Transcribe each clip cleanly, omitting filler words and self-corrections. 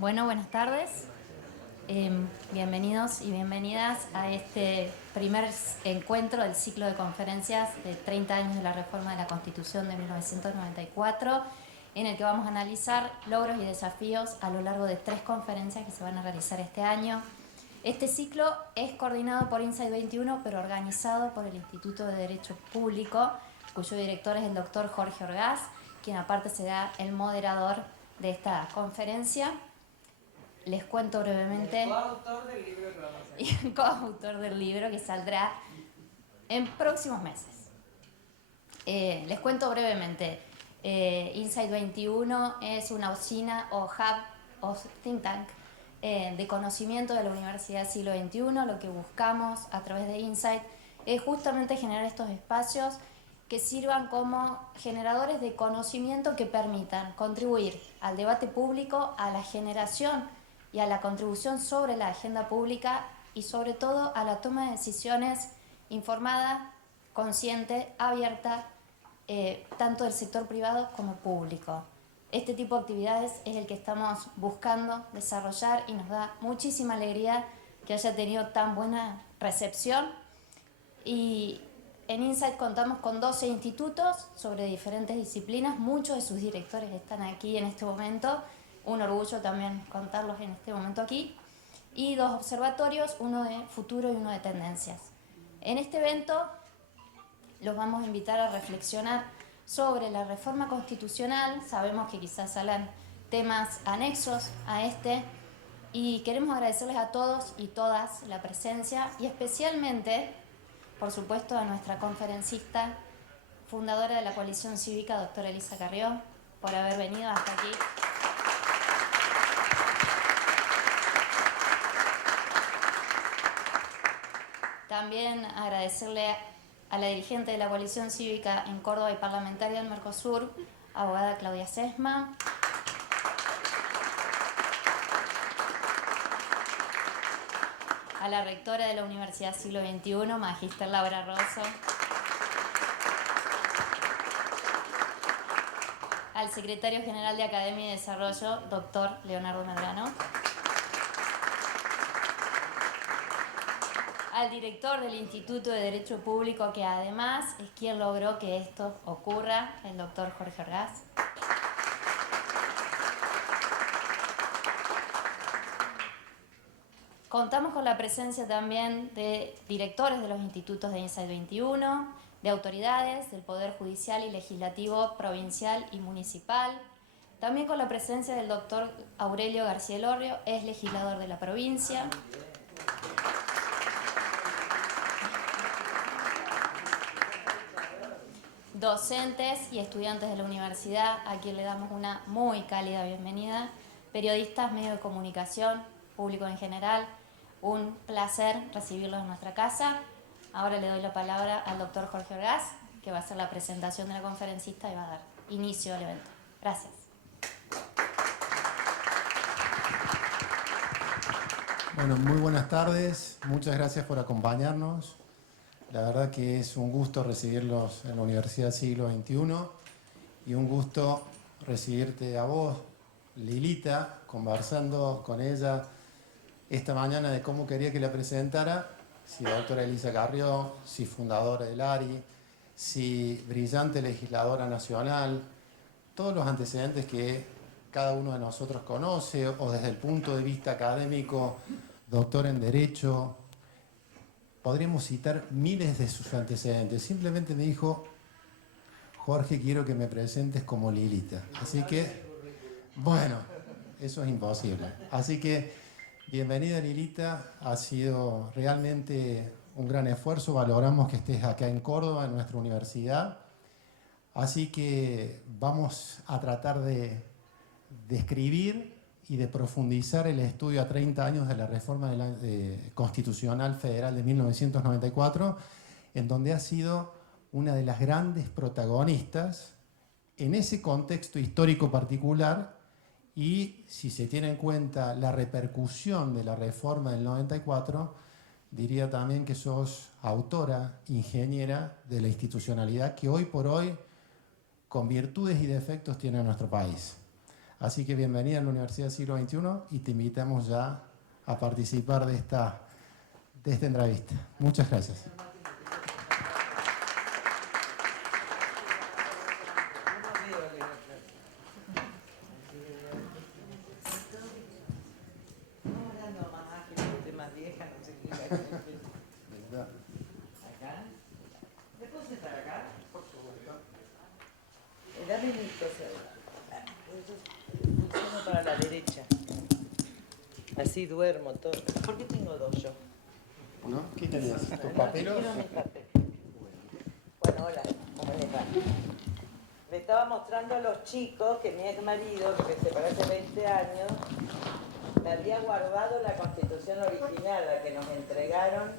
Bueno, buenas tardes. Bienvenidos y bienvenidas a este primer encuentro del ciclo de conferencias de 30 años de la reforma de la Constitución de 1994, en el que vamos a analizar logros y desafíos a lo largo de 3 conferencias que se van a realizar este año. Este ciclo es coordinado por Insight 21, pero organizado por el Instituto de Derecho Público, cuyo director es el doctor Jorge Orgaz, quien aparte será el moderador de esta conferencia. Les cuento brevemente. Coautor del libro que vamos a hacer. Y coautor del libro que saldrá en próximos meses. Les cuento brevemente. Insight 21 es una oficina o hub o think tank de conocimiento de la Universidad del Siglo XXI. Lo que buscamos a través de Insight es justamente generar estos espacios que sirvan como generadores de conocimiento que permitan contribuir al debate público, a la generación y a la contribución sobre la agenda pública y sobre todo a la toma de decisiones informada, consciente, abierta, tanto del sector privado como público. Este tipo de actividades es el que estamos buscando desarrollar y nos da muchísima alegría que haya tenido tan buena recepción. Y en Insight contamos con 12 institutos sobre diferentes disciplinas. Muchos de sus directores están aquí en este momento. Un orgullo también contarlos en este momento aquí. Y 2 observatorios, uno de futuro y uno de tendencias. En este evento los vamos a invitar a reflexionar sobre la reforma constitucional. Sabemos que quizás salen temas anexos a este y queremos agradecerles a todos y todas la presencia y especialmente, por supuesto, a nuestra conferencista, fundadora de la Coalición Cívica, doctora Elisa Carrió, por haber venido hasta aquí. También agradecerle a la dirigente de la Coalición Cívica en Córdoba y parlamentaria del Mercosur, abogada Claudia Sesma. A la rectora de la Universidad Siglo XXI, Magíster Laura Rosso. Al secretario general de Academia y Desarrollo, doctor Leonardo Medrano. Al director del Instituto de Derecho Público, que además es quien logró que esto ocurra, el doctor Jorge Orgaz. Contamos con la presencia también de directores de los institutos de Insight 21, de autoridades del Poder Judicial y Legislativo provincial y municipal. También con la presencia del doctor Aurelio García Elorrio, es legislador de la provincia. Docentes y estudiantes de la universidad, a quien le damos una muy cálida bienvenida. Periodistas, medios de comunicación, público en general. Un placer recibirlos en nuestra casa. Ahora le doy la palabra al doctor Jorge Orgaz, que va a hacer la presentación de la conferencista y va a dar inicio al evento. Gracias. Bueno, muy buenas tardes. Muchas gracias por acompañarnos. La verdad que es un gusto recibirlos en la Universidad Siglo XXI y un gusto recibirte a vos, Lilita, conversando con ella esta mañana de cómo quería que la presentara, si la doctora Elisa Carrió, si fundadora del ARI, si brillante legisladora nacional, todos los antecedentes que cada uno de nosotros conoce, o desde el punto de vista académico, doctor en Derecho. Podríamos citar miles de sus antecedentes. Simplemente me dijo, Jorge, quiero que me presentes como Lilita. Así que, bueno, eso es imposible. Así que, bienvenida Lilita, ha sido realmente un gran esfuerzo. Valoramos que estés acá en Córdoba, en nuestra universidad. Así que vamos a tratar de describir y de profundizar el estudio a 30 años de la reforma constitucional federal de 1994, en donde ha sido una de las grandes protagonistas en ese contexto histórico particular. Y si se tiene en cuenta la repercusión de la reforma del 94, diría también que sos autora, ingeniera de la institucionalidad que hoy por hoy, con virtudes y defectos, tiene nuestro país. Así que bienvenida a la Universidad del Siglo XXI y te invitamos ya a participar de esta entrevista. Muchas gracias. Dame mi cosa. Funciona para la derecha. Así duermo todo. ¿Por qué tengo dos yo? ¿No? ¿Qué tenías? ¿Tus No, papeles? quiero mis papeles. Bueno, hola, ¿cómo les va? Le estaba mostrando a los chicos que mi ex marido, que se separó hace 20 años, me había guardado la constitución original, la que nos entregaron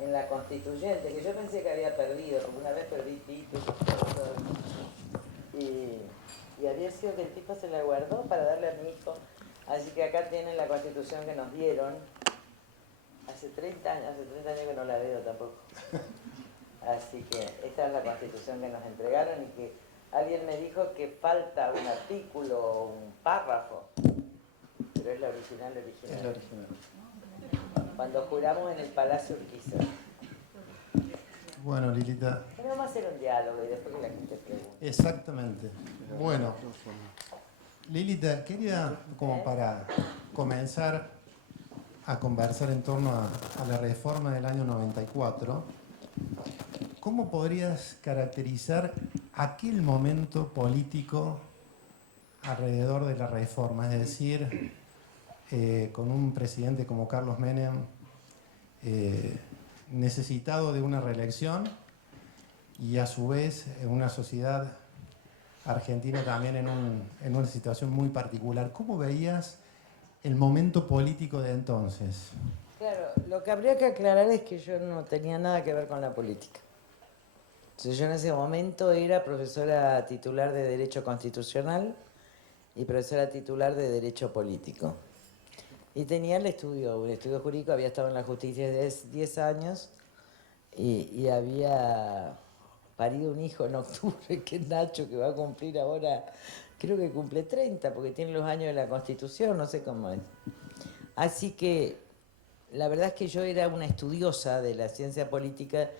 en la constituyente, que yo pensé que había perdido, porque una vez perdí títulos y había sido que el tipo se la guardó para darle a mi hijo. Así que acá tienen la constitución que nos dieron. Hace 30 años que no la veo tampoco. Así que esta es la constitución que nos entregaron y que alguien me dijo que falta un artículo o un párrafo, pero es la original. Es la original. Cuando juramos en el Palacio Urquiza. Bueno, Lilita. Pero vamos a hacer un diálogo y después que la gente pregunte. Exactamente. Bueno, Lilita, quería, como para comenzar a conversar en torno a la reforma del año 94, ¿cómo podrías caracterizar aquel momento político alrededor de la reforma? Es decir, con un presidente como Carlos Menem necesitado de una reelección y a su vez una sociedad argentina también en una situación muy particular. ¿Cómo veías el momento político de entonces? Claro, lo que habría que aclarar es que yo no tenía nada que ver con la política. Entonces, yo en ese momento era profesora titular de Derecho Constitucional y profesora titular de Derecho Político. Y tenía un estudio jurídico, había estado en la justicia desde 10 años y había parido un hijo en octubre, que es Nacho, que va a cumplir ahora, creo que cumple 30, porque tiene los años de la Constitución, no sé cómo es. Así que la verdad es que yo era una estudiosa de la ciencia política,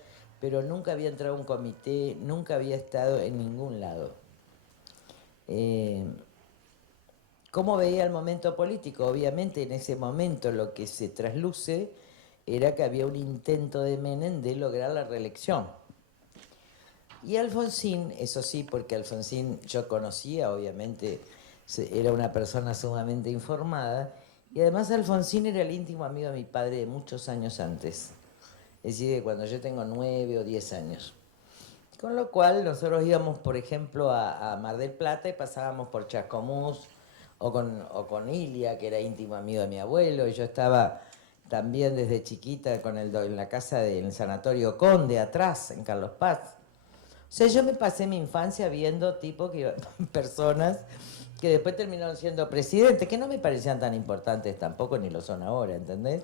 pero nunca había entrado a un comité, nunca había estado en ningún lado. ¿Cómo veía el momento político? Obviamente en ese momento lo que se trasluce era que había un intento de Menem de lograr la reelección. Y Alfonsín, eso sí, porque Alfonsín yo conocía, obviamente era una persona sumamente informada, y además Alfonsín era el íntimo amigo de mi padre de muchos años antes. Es decir, de cuando yo tengo 9 o 10 años. Con lo cual nosotros íbamos, por ejemplo, a Mar del Plata y pasábamos por Chascomús o con Ilia, que era íntimo amigo de mi abuelo, y yo estaba también desde chiquita en la casa del Sanatorio Conde, atrás, en Carlos Paz. O sea, yo me pasé mi infancia viendo personas que después terminaron siendo presidentes, que no me parecían tan importantes tampoco, ni lo son ahora, ¿entendés?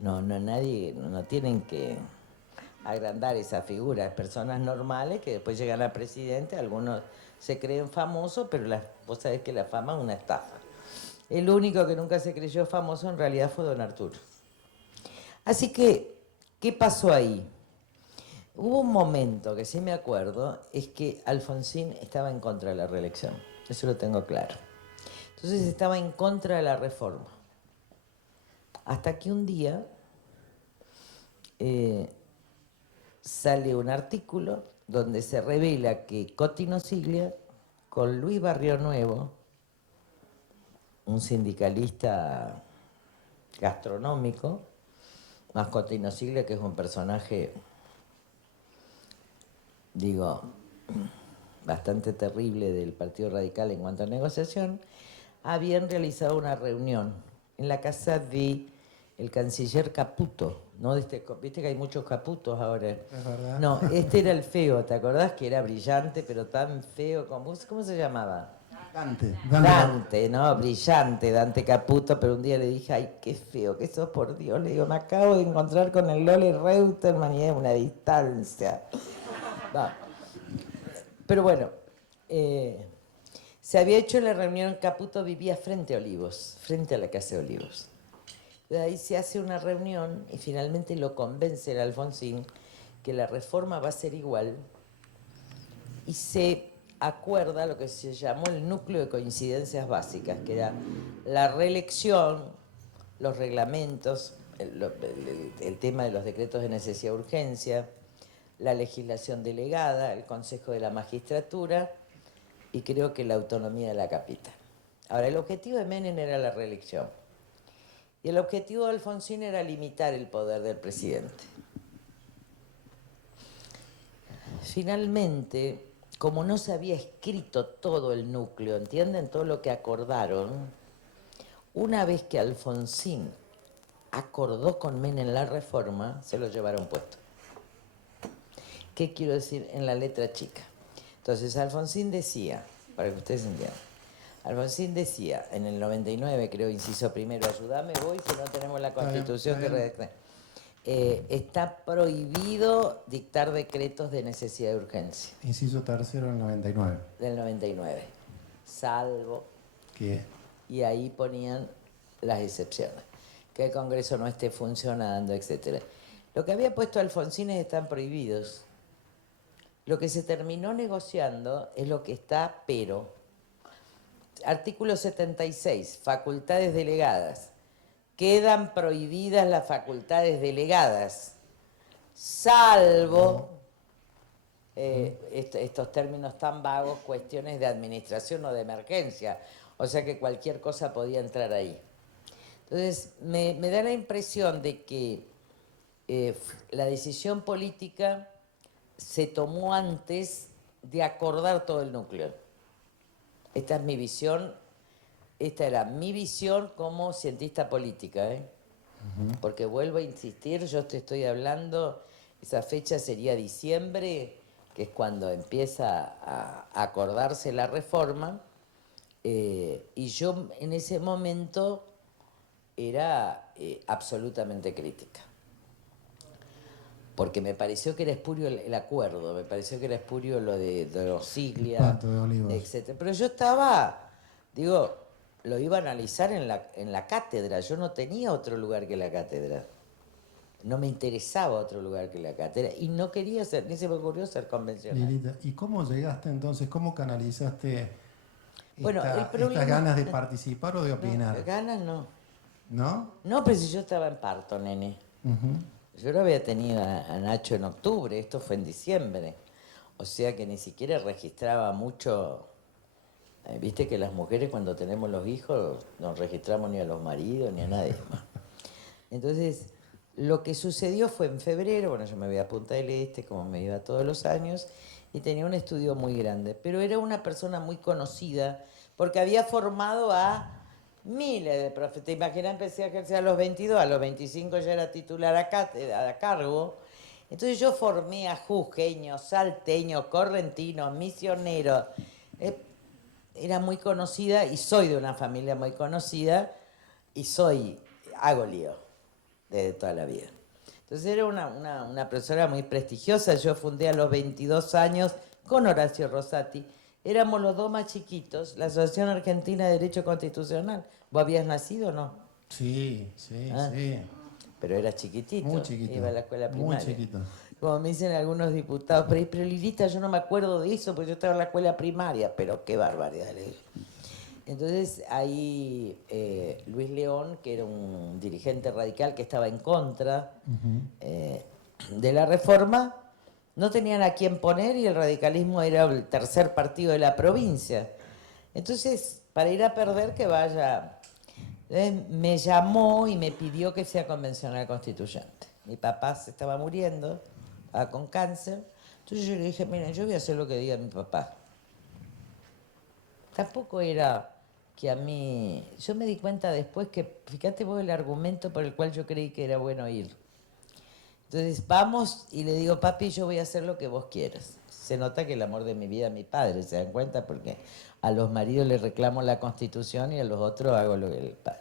Nadie, no tienen que agrandar esa figura, personas normales que después llegan a presidente, algunos se creen famosos, pero vos sabés que la fama es una estafa. El único que nunca se creyó famoso en realidad fue don Arturo. Así que, ¿qué pasó ahí? Hubo un momento que sí me acuerdo, es que Alfonsín estaba en contra de la reelección, eso lo tengo claro. Entonces estaba en contra de la reforma. Hasta que un día sale un artículo donde se revela que Cotino Siglia, con Luis Barrio Nuevo, un sindicalista gastronómico, más Cotino Siglia, que es un personaje, bastante terrible del Partido Radical en cuanto a negociación, habían realizado una reunión en la casa de el canciller Caputo, ¿no? Viste que hay muchos Caputos ahora. Es verdad. No, este era el feo, ¿te acordás? Que era brillante, pero tan feo como... ¿Cómo se llamaba? Dante, ¿no? Brillante, Dante Caputo, pero un día le dije, ay, qué feo que sos, por Dios. Le digo, me acabo de encontrar con el Lole Reutemann y es una distancia. No. Pero bueno, Se había hecho la reunión, Caputo vivía frente a Olivos, frente a la Casa de Olivos. De ahí se hace una reunión y finalmente lo convence el Alfonsín que la reforma va a ser igual y se acuerda lo que se llamó el núcleo de coincidencias básicas, que era la reelección, los reglamentos, el tema de los decretos de necesidad de urgencia, la legislación delegada, el Consejo de la Magistratura y creo que la autonomía de la capital. Ahora, el objetivo de Menem era la reelección y el objetivo de Alfonsín era limitar el poder del presidente. Finalmente, como no se había escrito todo el núcleo, ¿entienden? Todo lo que acordaron, una vez que Alfonsín acordó con Menem la reforma, se lo llevaron puesto. ¿Qué quiero decir en la letra chica? Entonces Alfonsín decía, para que ustedes entiendan, Alfonsín decía, en el 99, creo, inciso primero, ayúdame vos, si no tenemos la Constitución que redacte. Está prohibido dictar decretos de necesidad de urgencia. Inciso tercero del 99. Del 99. Salvo. ¿Qué? Y ahí ponían las excepciones. Que el Congreso no esté funcionando, etc. Lo que había puesto Alfonsín están prohibidos. Lo que se terminó negociando es lo que está, pero. Artículo 76, facultades delegadas. Quedan prohibidas las facultades delegadas, salvo estos términos tan vagos, cuestiones de administración o de emergencia. O sea que cualquier cosa podía entrar ahí. Entonces, me da la impresión de que la decisión política se tomó antes de acordar todo el núcleo. Esta es mi visión. Esta era mi visión como cientista política, porque vuelvo a insistir, yo te estoy hablando, esa fecha sería diciembre, que es cuando empieza a acordarse la reforma, y yo en ese momento era absolutamente crítica. Porque me pareció que era espurio el acuerdo, me pareció que era espurio lo de los Siglia, etc. Pero yo estaba, digo, lo iba a analizar en la cátedra. Yo no tenía otro lugar que la cátedra. No me interesaba otro lugar que la cátedra. Y no quería ser, ni se me ocurrió ser convencional. Lilita, ¿y cómo llegaste entonces? ¿Cómo canalizaste Bueno, estas ganas de participar o de opinar? No, ganas no. ¿No? No, pero si yo estaba en parto, nene. Yo lo había tenido a Nacho en octubre, esto fue en diciembre. O sea que ni siquiera registraba mucho. Viste que las mujeres cuando tenemos los hijos no registramos ni a los maridos ni a nadie más. Entonces, lo que sucedió fue en febrero, bueno, yo me voy a Punta del Este, como me iba todos los años, y tenía un estudio muy grande. Pero era una persona muy conocida, porque había formado a miles de profesores. Te imaginas, empecé a ejercer a los 22, a los 25 ya era titular a cargo. Entonces yo formé a jujeños, salteños, correntinos, misioneros. Era muy conocida y soy de una familia muy conocida y hago lío desde toda la vida. Entonces era una profesora muy prestigiosa. Yo fundé a los 22 años con Horacio Rosati. Éramos los dos más chiquitos, la Asociación Argentina de Derecho Constitucional. ¿Vos habías nacido o no? Sí. Pero era chiquitito. Muy chiquito. Iba a la escuela primaria. Muy chiquito. Como me dicen algunos diputados, pero Lilita, yo no me acuerdo de eso, porque yo estaba en la escuela primaria, pero qué barbaridad. Entonces ahí Luis León, que era un dirigente radical que estaba en contra de la reforma, no tenían a quién poner y el radicalismo era el tercer partido de la provincia. Entonces, para ir a perder, que vaya. Entonces, me llamó y me pidió que sea convencional constituyente. Mi papá se estaba muriendo, estaba con cáncer. Entonces yo le dije, miren, yo voy a hacer lo que diga mi papá. Tampoco era que a mí... Yo me di cuenta después que, fíjate vos el argumento por el cual yo creí que era bueno ir. Entonces vamos y le digo, papi, yo voy a hacer lo que vos quieras. Se nota que el amor de mi vida es mi padre, ¿se dan cuenta? Porque a los maridos les reclamo la Constitución y a los otros hago lo que el padre.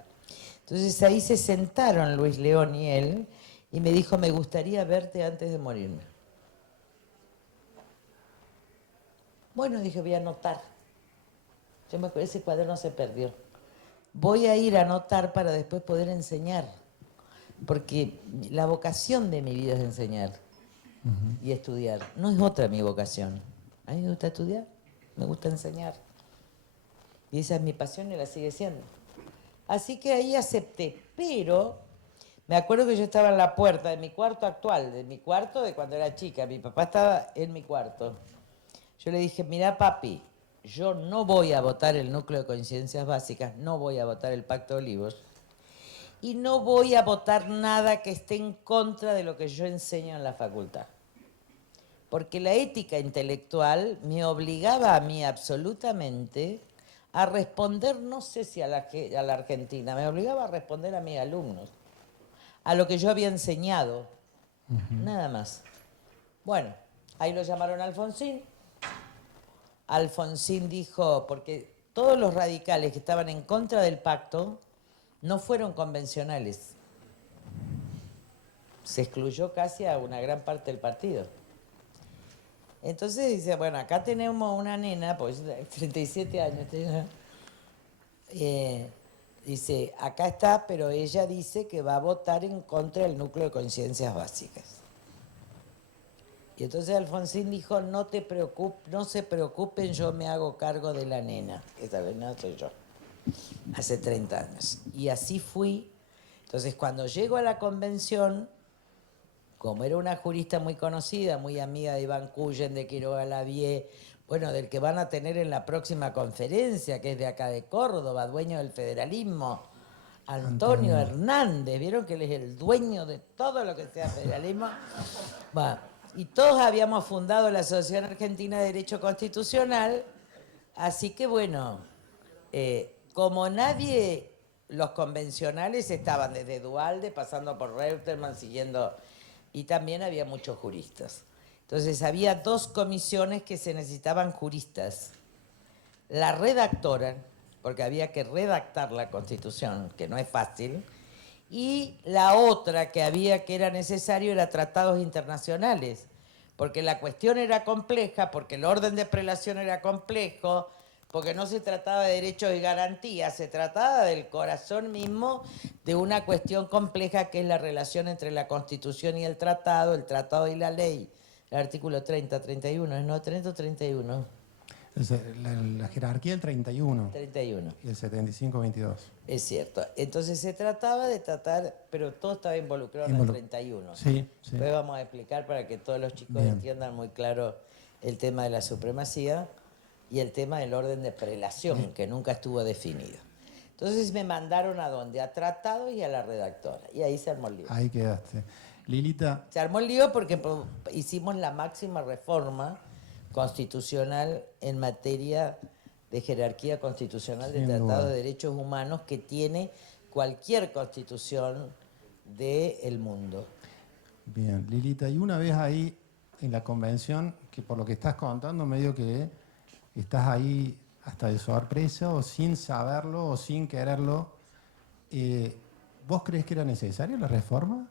Entonces ahí se sentaron Luis León y él y me dijo, me gustaría verte antes de morirme. Bueno, dije, voy a anotar. Yo me acuerdo, ese cuaderno se perdió. Voy a ir a anotar para después poder enseñar, porque la vocación de mi vida es enseñar y estudiar. No es otra mi vocación. A mí me gusta estudiar, me gusta enseñar. Y esa es mi pasión y la sigue siendo. Así que ahí acepté, pero me acuerdo que yo estaba en la puerta de mi cuarto actual, de mi cuarto de cuando era chica. Mi papá estaba en mi cuarto. Yo le dije, mira papi, yo no voy a votar el núcleo de conciencias básicas, no voy a votar el Pacto de Olivos y no voy a votar nada que esté en contra de lo que yo enseño en la facultad. Porque la ética intelectual me obligaba a mí absolutamente a responder, no sé si a la Argentina, me obligaba a responder a mis alumnos, a lo que yo había enseñado, nada más. Bueno, ahí lo llamaron a Alfonsín. Alfonsín dijo, porque todos los radicales que estaban en contra del pacto no fueron convencionales. Se excluyó casi a una gran parte del partido. Entonces dice, bueno, acá tenemos una nena, pues 37 años, dice, acá está, pero ella dice que va a votar en contra del núcleo de conciencias básicas. Y entonces Alfonsín dijo, no se preocupen, yo me hago cargo de la nena. Esta vez no soy yo. Hace 30 años. Y así fui. Entonces cuando llego a la convención, como era una jurista muy conocida, muy amiga de Iván Cullen, de Quiroga Lavie, bueno, del que van a tener en la próxima conferencia, que es de acá de Córdoba, dueño del federalismo, Antonio Hernández. ¿Vieron que él es el dueño de todo lo que sea federalismo? Bueno, y todos habíamos fundado la Asociación Argentina de Derecho Constitucional, así que bueno, como nadie, los convencionales estaban desde Duhalde, pasando por Reutemann, siguiendo, y también había muchos juristas. Entonces había dos comisiones que se necesitaban juristas. La redactora, porque había que redactar la Constitución, que no es fácil, y la otra que era necesario era tratados internacionales, porque la cuestión era compleja, porque el orden de prelación era complejo, porque no se trataba de derechos y garantías, se trataba del corazón mismo de una cuestión compleja que es la relación entre la Constitución y el tratado y la ley. El artículo 30, 31, ¿no? 30 o 31. La jerarquía del 31. 31. Y el 75, 22. Es cierto. Entonces se trataba de tratar, pero todo estaba involucrado en el 31. Sí, sí. Después vamos a explicar para que todos los chicos entiendan muy claro el tema de la supremacía y el tema del orden de prelación, que nunca estuvo definido. Entonces me mandaron a dónde, a tratado y a la redactora. Y ahí se armó el lío. Ahí quedaste. Lilita. Se armó el lío porque hicimos la máxima reforma constitucional en materia de jerarquía constitucional de Tratado de Derechos Humanos que tiene cualquier constitución del mundo. Bien, Lilita, y una vez ahí en la convención, que por lo que estás contando, medio que estás ahí hasta de sorpresa o sin saberlo o sin quererlo, ¿vos crees que era necesaria la reforma?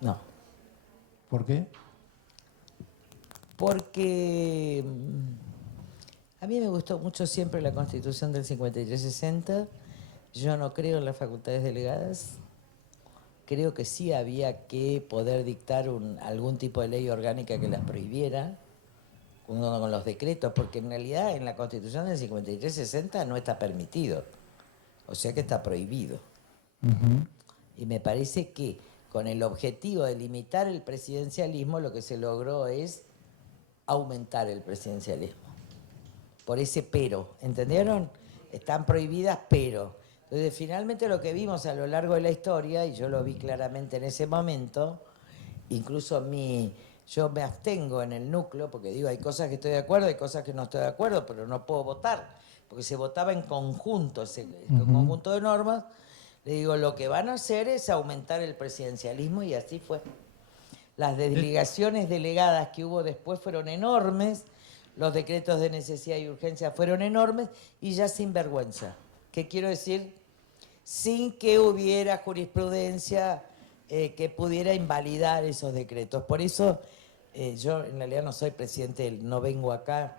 No. ¿Por qué? Porque a mí me gustó mucho siempre la Constitución del 53-60. Yo no creo en las facultades delegadas. Creo que sí había que poder dictar algún tipo de ley orgánica que las prohibiera, uno con los decretos, porque en realidad en la Constitución del 53-60 no está permitido. O sea que está prohibido. Y me parece que con el objetivo de limitar el presidencialismo, lo que se logró es aumentar el presidencialismo. Por ese pero, ¿entendieron? Están prohibidas, pero. Entonces, finalmente lo que vimos a lo largo de la historia, y yo lo vi claramente en ese momento, incluso yo me abstengo en el núcleo, porque digo, hay cosas que estoy de acuerdo, hay cosas que no estoy de acuerdo, pero no puedo votar, porque se votaba en conjunto, en conjunto de normas. Le digo, lo que van a hacer es aumentar el presidencialismo, y así fue. Las delegaciones delegadas que hubo después fueron enormes, los decretos de necesidad y urgencia fueron enormes, y ya sin vergüenza. ¿Qué quiero decir? Sin que hubiera jurisprudencia que pudiera invalidar esos decretos. Por eso yo en realidad no soy presidente, no vengo acá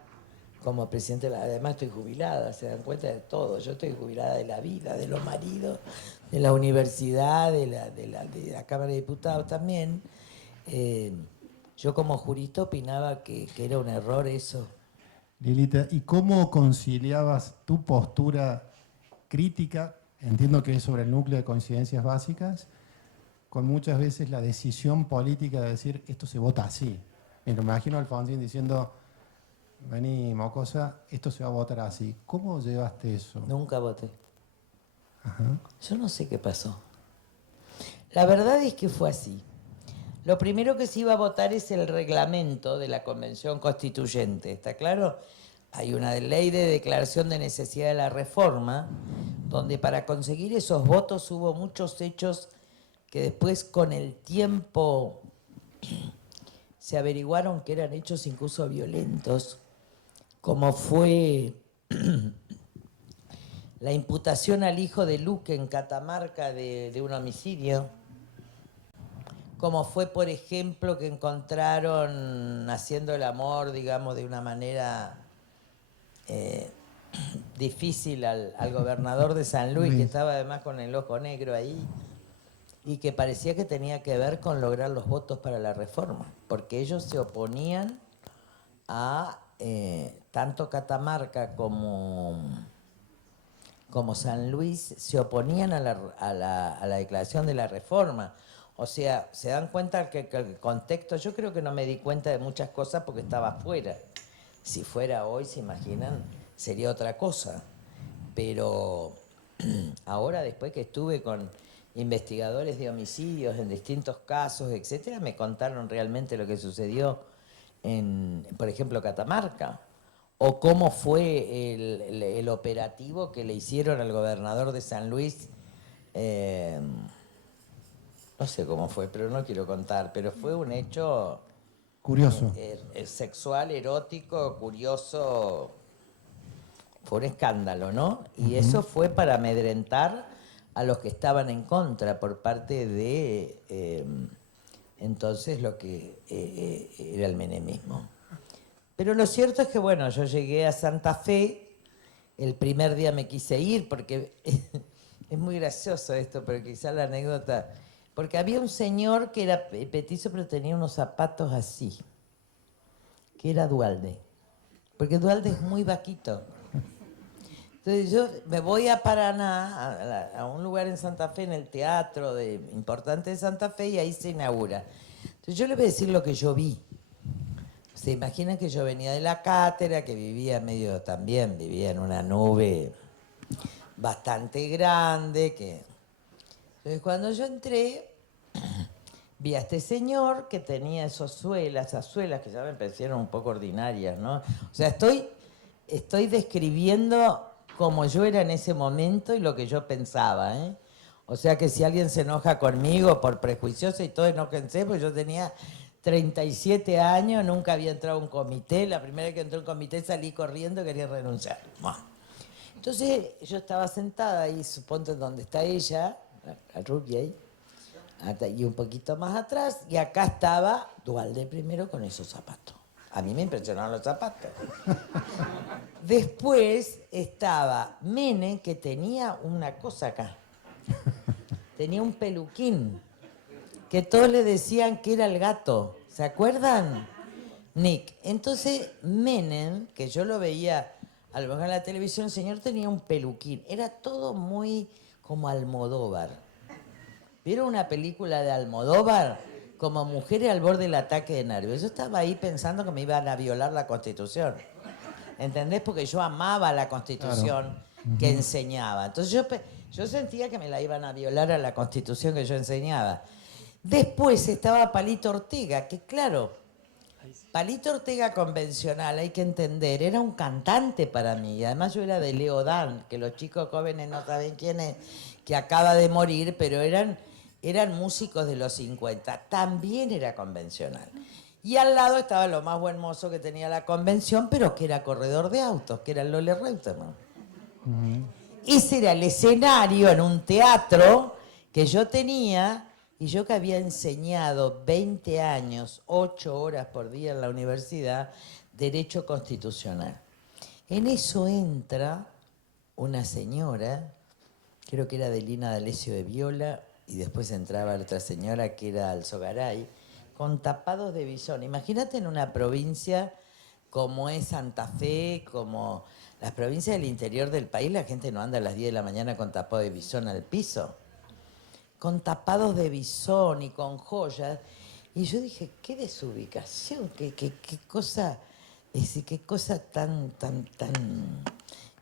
como presidente, además estoy jubilada, se dan cuenta de todo. Yo estoy jubilada de la vida, de los maridos, de la universidad, de la Cámara de Diputados también. Yo como jurista opinaba que era un error eso. Lilita, ¿y cómo conciliabas tu postura crítica, entiendo que es sobre el núcleo de coincidencias básicas, con muchas veces la decisión política de decir esto se vota así? Me lo imagino a Alfonsín diciendo, vení, mocosa, esto se va a votar así. ¿Cómo llevaste eso? Nunca voté. Ajá. Yo no sé qué pasó. La verdad es que fue así. Lo primero que se iba a votar es el reglamento de la Convención Constituyente, ¿está claro? Hay una ley de declaración de necesidad de la reforma, donde para conseguir esos votos hubo muchos hechos que después con el tiempo se averiguaron que eran hechos incluso violentos, como fue la imputación al hijo de Luque en Catamarca de un homicidio, como fue, por ejemplo, que encontraron haciendo el amor, digamos, de una manera difícil al gobernador de San Luis, que estaba además con el ojo negro ahí, y que parecía que tenía que ver con lograr los votos para la reforma, porque ellos se oponían a tanto Catamarca como San Luis, se oponían a la declaración de la reforma. O sea, se dan cuenta que el contexto, yo creo que no me di cuenta de muchas cosas porque estaba afuera. Si fuera hoy, se imaginan, sería otra cosa. Pero ahora, después que estuve con investigadores de homicidios en distintos casos, etcétera, me contaron realmente lo que sucedió en, por ejemplo, Catamarca, o cómo fue el operativo que le hicieron al gobernador de San Luis. No sé cómo fue, pero no quiero contar, pero fue un hecho Curioso. Sexual, erótico, curioso. Fue un escándalo, ¿no? Y eso fue para amedrentar a los que estaban en contra por parte de entonces lo que era el menemismo. Pero lo cierto es que, bueno, yo llegué a Santa Fe, el primer día me quise ir porque es muy gracioso esto, pero quizá la anécdota... Porque había un señor que era petizo, pero tenía unos zapatos así, que era Duhalde. Porque Duhalde es muy vaquito. Entonces yo me voy a Paraná, a un lugar en Santa Fe, en el teatro importante de Santa Fe, y ahí se inaugura. Entonces yo les voy a decir lo que yo vi. Se imaginan que yo venía de la cátedra, que vivía en una nube bastante grande, que... Entonces cuando yo entré, vi a este señor que tenía esas suelas que ya me parecieron un poco ordinarias, ¿no? O sea, estoy describiendo como yo era en ese momento y lo que yo pensaba, ¿eh? O sea que si alguien se enoja conmigo por prejuiciosa y todo, enójense, pues yo tenía 37 años, nunca había entrado a un comité, la primera vez que entré a un comité salí corriendo, quería renunciar. Bueno. Entonces yo estaba sentada ahí, suponte donde está ella, la rubia ahí, y un poquito más atrás, y acá estaba Duhalde primero con esos zapatos. A mí me impresionaron los zapatos. Después estaba Menem, que tenía una cosa acá. Tenía un peluquín, que todos le decían que era el gato. ¿Se acuerdan? Nick. Entonces Menem, que yo lo veía a lo mejor en la televisión, el señor tenía un peluquín. Era todo muy como Almodóvar. ¿Vieron una película de Almodóvar? Como Mujeres al borde del ataque de nervios. Yo estaba ahí pensando que me iban a violar la Constitución. ¿Entendés? Porque yo amaba la Constitución que enseñaba. Entonces yo sentía que me la iban a violar a la Constitución que yo enseñaba. Después estaba Palito Ortega, que claro, Palito Ortega convencional, hay que entender, era un cantante para mí. Y además yo era de Leo Dan, que los chicos jóvenes no saben quién es, que acaba de morir, pero eran músicos de los 50. También era convencional. Y al lado estaba lo más buen mozo que tenía la convención, pero que era corredor de autos, que era el Lole Reutemann. Ese era el escenario en un teatro que yo tenía, y yo que había enseñado 20 años, 8 horas por día en la universidad, Derecho Constitucional. En eso entra una señora, creo que era Adelina D'Alessio de Viola, y después entraba otra señora que era Alzogaray, con tapados de bisón. Imagínate en una provincia como es Santa Fe, como las provincias del interior del país, la gente no anda a las 10 de la mañana con tapado de bisón al piso, con tapados de bisón y con joyas. Y yo dije, qué desubicación, qué cosa, es decir, qué cosa tan.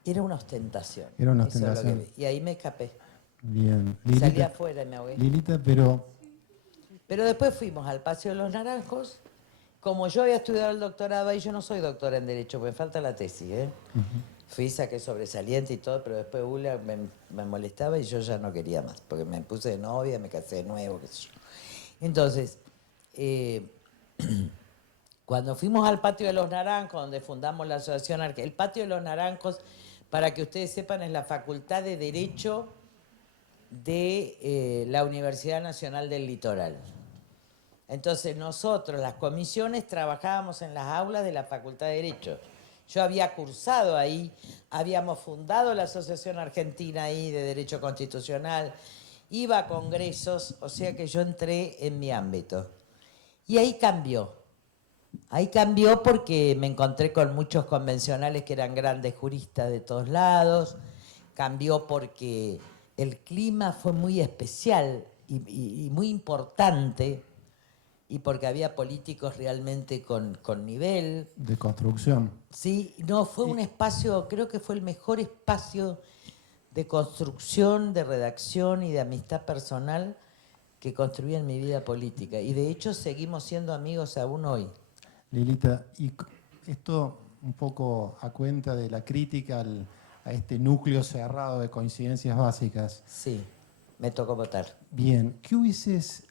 Era una ostentación. Era una Eso es lo que ostentación. vi. Y ahí me escapé. Bien. Salí afuera y me ahogué. Lilita, pero Pero después fuimos al Paseo de los Naranjos. Como yo había estudiado el doctorado ahí, yo no soy doctora en Derecho, me falta la tesis, ¿eh? Fui, saqué sobresaliente y todo, pero después Ula me molestaba y yo ya no quería más, porque me puse de novia, me casé de nuevo, qué sé yo. Entonces, cuando fuimos al Patio de los Naranjos, donde fundamos la Asociación el Patio de los Naranjos, para que ustedes sepan, es la Facultad de Derecho de la Universidad Nacional del Litoral. Entonces nosotros, las comisiones, trabajábamos en las aulas de la Facultad de Derecho. Yo había cursado ahí, habíamos fundado la Asociación Argentina ahí de Derecho Constitucional, iba a congresos, o sea que yo entré en mi ámbito. Y ahí cambió. Ahí cambió porque me encontré con muchos convencionales que eran grandes juristas de todos lados, cambió porque el clima fue muy especial y muy importante, y porque había políticos realmente con nivel. de construcción. Sí, no, fue un espacio, creo que fue el mejor espacio de construcción, de redacción y de amistad personal que construí en mi vida política. Y de hecho seguimos siendo amigos aún hoy. Lilita, y esto un poco a cuenta de la crítica a este núcleo cerrado de coincidencias básicas. Sí, me tocó votar. Bien, ¿qué hubieses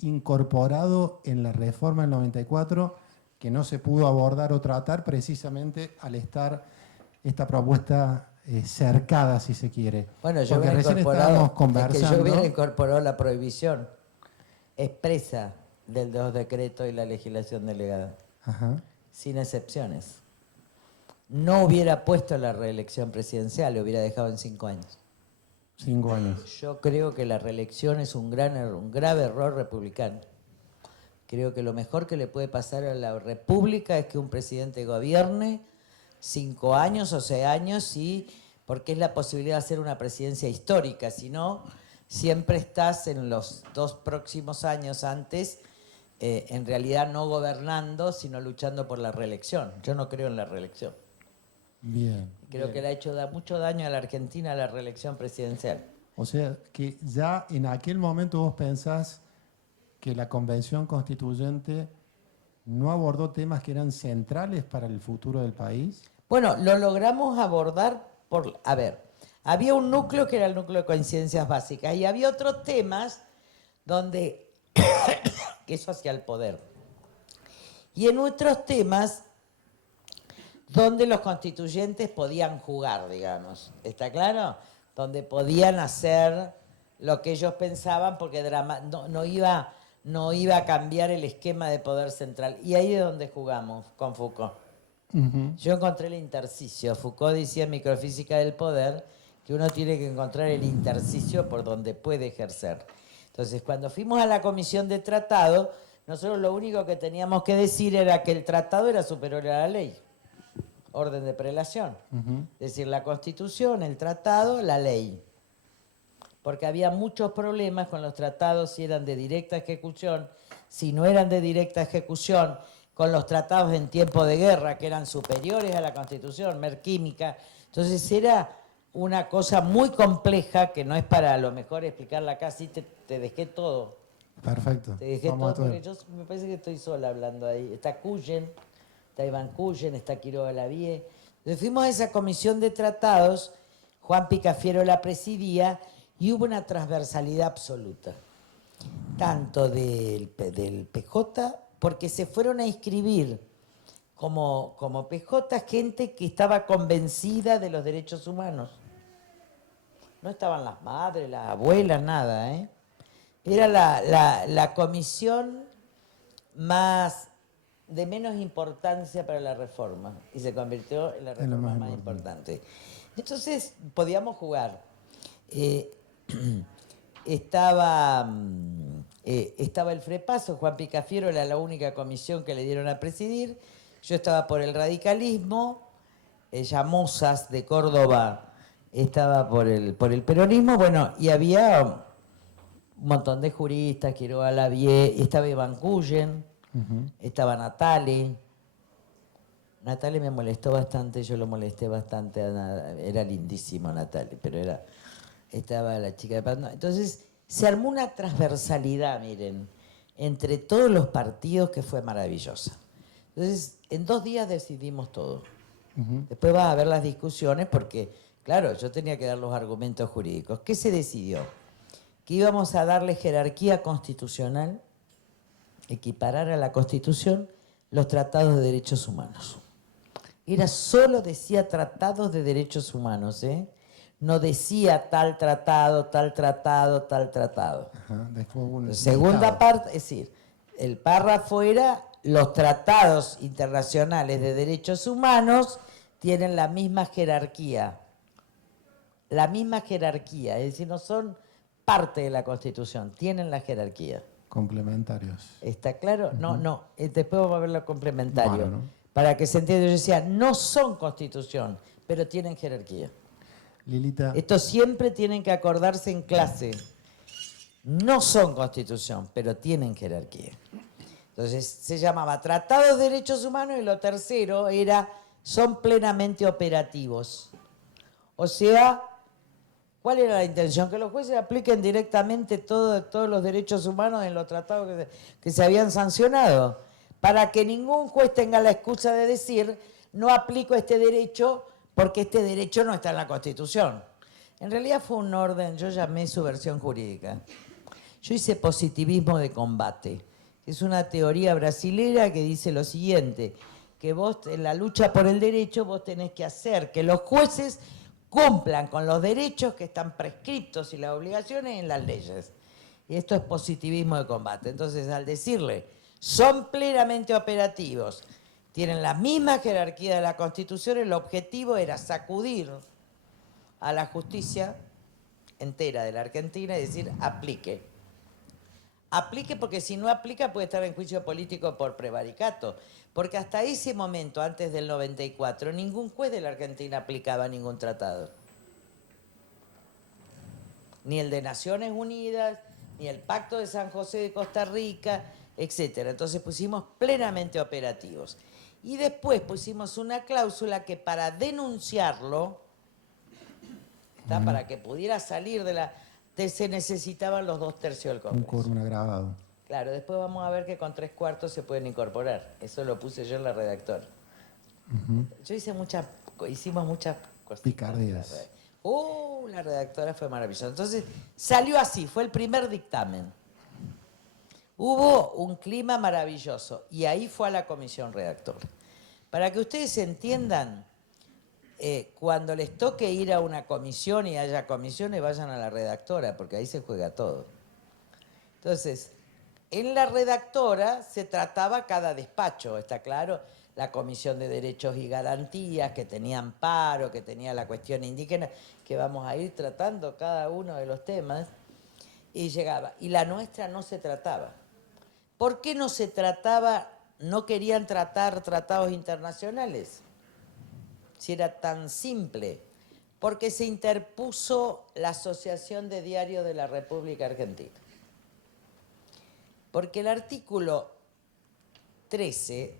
incorporado en la reforma del 94 que no se pudo abordar o tratar precisamente al estar esta propuesta cercada, si se quiere? Bueno, yo Porque hubiera recién incorporado, estábamos es conversando. que yo hubiera incorporado la prohibición expresa de los decretos y la legislación delegada, Ajá. sin excepciones. No hubiera puesto la reelección presidencial, lo hubiera dejado en 5 años. 5 años. Yo creo que la reelección es un grave error republicano. Creo que lo mejor que le puede pasar a la República es que un presidente gobierne 5 años o 6 años, porque es la posibilidad de hacer una presidencia histórica. Si no, siempre estás en los 2 próximos años antes, en realidad no gobernando, sino luchando por la reelección. Yo no creo en la reelección. Bien. Creo bien. que le ha hecho mucho daño a la Argentina la reelección presidencial. O sea, que ya en aquel momento vos pensás que la Convención Constituyente no abordó temas que eran centrales para el futuro del país. Bueno, lo logramos abordar a ver, había un núcleo que era el núcleo de coincidencias básicas y había otros temas donde, que eso hacia el poder. Y en otros temas donde los constituyentes podían jugar, digamos, ¿está claro? Donde podían hacer lo que ellos pensaban porque no iba a cambiar el esquema de poder central. Y ahí es donde jugamos con Foucault. Yo encontré el intersticio. Foucault decía en Microfísica del Poder que uno tiene que encontrar el intersticio por donde puede ejercer. Entonces, cuando fuimos a la comisión de tratado, nosotros lo único que teníamos que decir era que el tratado era superior a la ley. Orden de prelación. Es decir, la Constitución, el tratado, la ley. Porque había muchos problemas con los tratados si eran de directa ejecución, si no eran de directa ejecución, con los tratados en tiempo de guerra, que eran superiores a la Constitución, merquímica. Entonces era una cosa muy compleja, que no es para a lo mejor explicarla acá, sí te dejé todo. Perfecto. Te dejé todo porque yo me parece que estoy sola hablando ahí. Está Cuyen, está Iván Cuyen, está Quiroga Lavie. Entonces fuimos a esa comisión de tratados, Juan Picafiero la presidía, y hubo una transversalidad absoluta, tanto del PJ, porque se fueron a inscribir como PJ gente que estaba convencida de los derechos humanos. No estaban las madres, las abuelas, nada, Era la comisión más de menos importancia para la reforma y se convirtió en la En lo reforma más más importante. importante. Entonces podíamos jugar. Eh, estaba el Frepaso, Juan Picafiero era la única comisión que le dieron a presidir. Yo estaba por el radicalismo, Llamosas de Córdoba estaba por el peronismo, bueno, y había un montón de juristas, Quiroga Lavie, estaba Iván Cullen, estaba Natale. Natale me molestó bastante, yo lo molesté bastante, era lindísimo Natale, pero estaba la chica de Pando. Entonces se armó una transversalidad, miren, entre todos los partidos que fue maravillosa. Entonces, en 2 días decidimos todo. Después va a haber las discusiones porque, claro, yo tenía que dar los argumentos jurídicos. ¿Qué se decidió? Que íbamos a darle jerarquía constitucional, equiparar a la Constitución los tratados de derechos humanos. Solo decía tratados de derechos humanos, ¿eh? No decía tal tratado, tal tratado, tal tratado. Ajá, después hubo un Segunda listado. parte, es decir, el párrafo era los tratados internacionales de derechos humanos tienen la misma jerarquía. La misma jerarquía, es decir, no son parte de la Constitución, tienen la jerarquía. Complementarios. ¿Está claro? No, después vamos a ver lo complementario. Bueno. Para que se entienda, yo decía, no son Constitución, pero tienen jerarquía. Lilita, Esto siempre tienen que acordarse en clase. No son Constitución, pero tienen jerarquía. Entonces se llamaba Tratado de Derechos Humanos y lo tercero era son plenamente operativos. O sea, ¿cuál era la intención? Que los jueces apliquen directamente todos los derechos humanos en los tratados que se habían sancionado, para que ningún juez tenga la excusa de decir no aplico este derecho porque este derecho no está en la Constitución. En realidad fue un orden, yo llamé su versión jurídica. Yo hice positivismo de combate. Es una teoría brasilera que dice lo siguiente, que vos en la lucha por el derecho vos tenés que hacer que los jueces cumplan con los derechos que están prescriptos y las obligaciones en las leyes. Y esto es positivismo de combate. Entonces, al decirle, son plenamente operativos, tienen la misma jerarquía de la Constitución, el objetivo era sacudir a la justicia entera de la Argentina y decir, aplique. Aplique porque si no aplica puede estar en juicio político por prevaricato. Porque hasta ese momento, antes del 94, ningún juez de la Argentina aplicaba ningún tratado. Ni el de Naciones Unidas, ni el Pacto de San José de Costa Rica, etc. Entonces pusimos plenamente operativos. Y después pusimos una cláusula que para denunciarlo, para que pudiera salir se necesitaban los 2/3 del un Congreso. quórum agravado. Claro, después vamos a ver que con 3/4 se pueden incorporar. Eso lo puse yo en la redactora. Yo hicimos muchas cosas. Picardías. La redactora fue maravillosa. Entonces, salió así, fue el primer dictamen. Hubo un clima maravilloso y ahí fue a la comisión redactora. Para que ustedes entiendan, cuando les toque ir a una comisión y haya comisiones, vayan a la redactora, porque ahí se juega todo. Entonces, en la redactora se trataba cada despacho, ¿está claro? La Comisión de Derechos y Garantías, que tenía amparo, que tenía la cuestión indígena, que vamos a ir tratando cada uno de los temas, y llegaba. Y la nuestra no se trataba. ¿Por qué no se trataba? No querían tratar tratados internacionales. Si era tan simple. Porque se interpuso la Asociación de Diarios de la República Argentina. Porque el artículo 13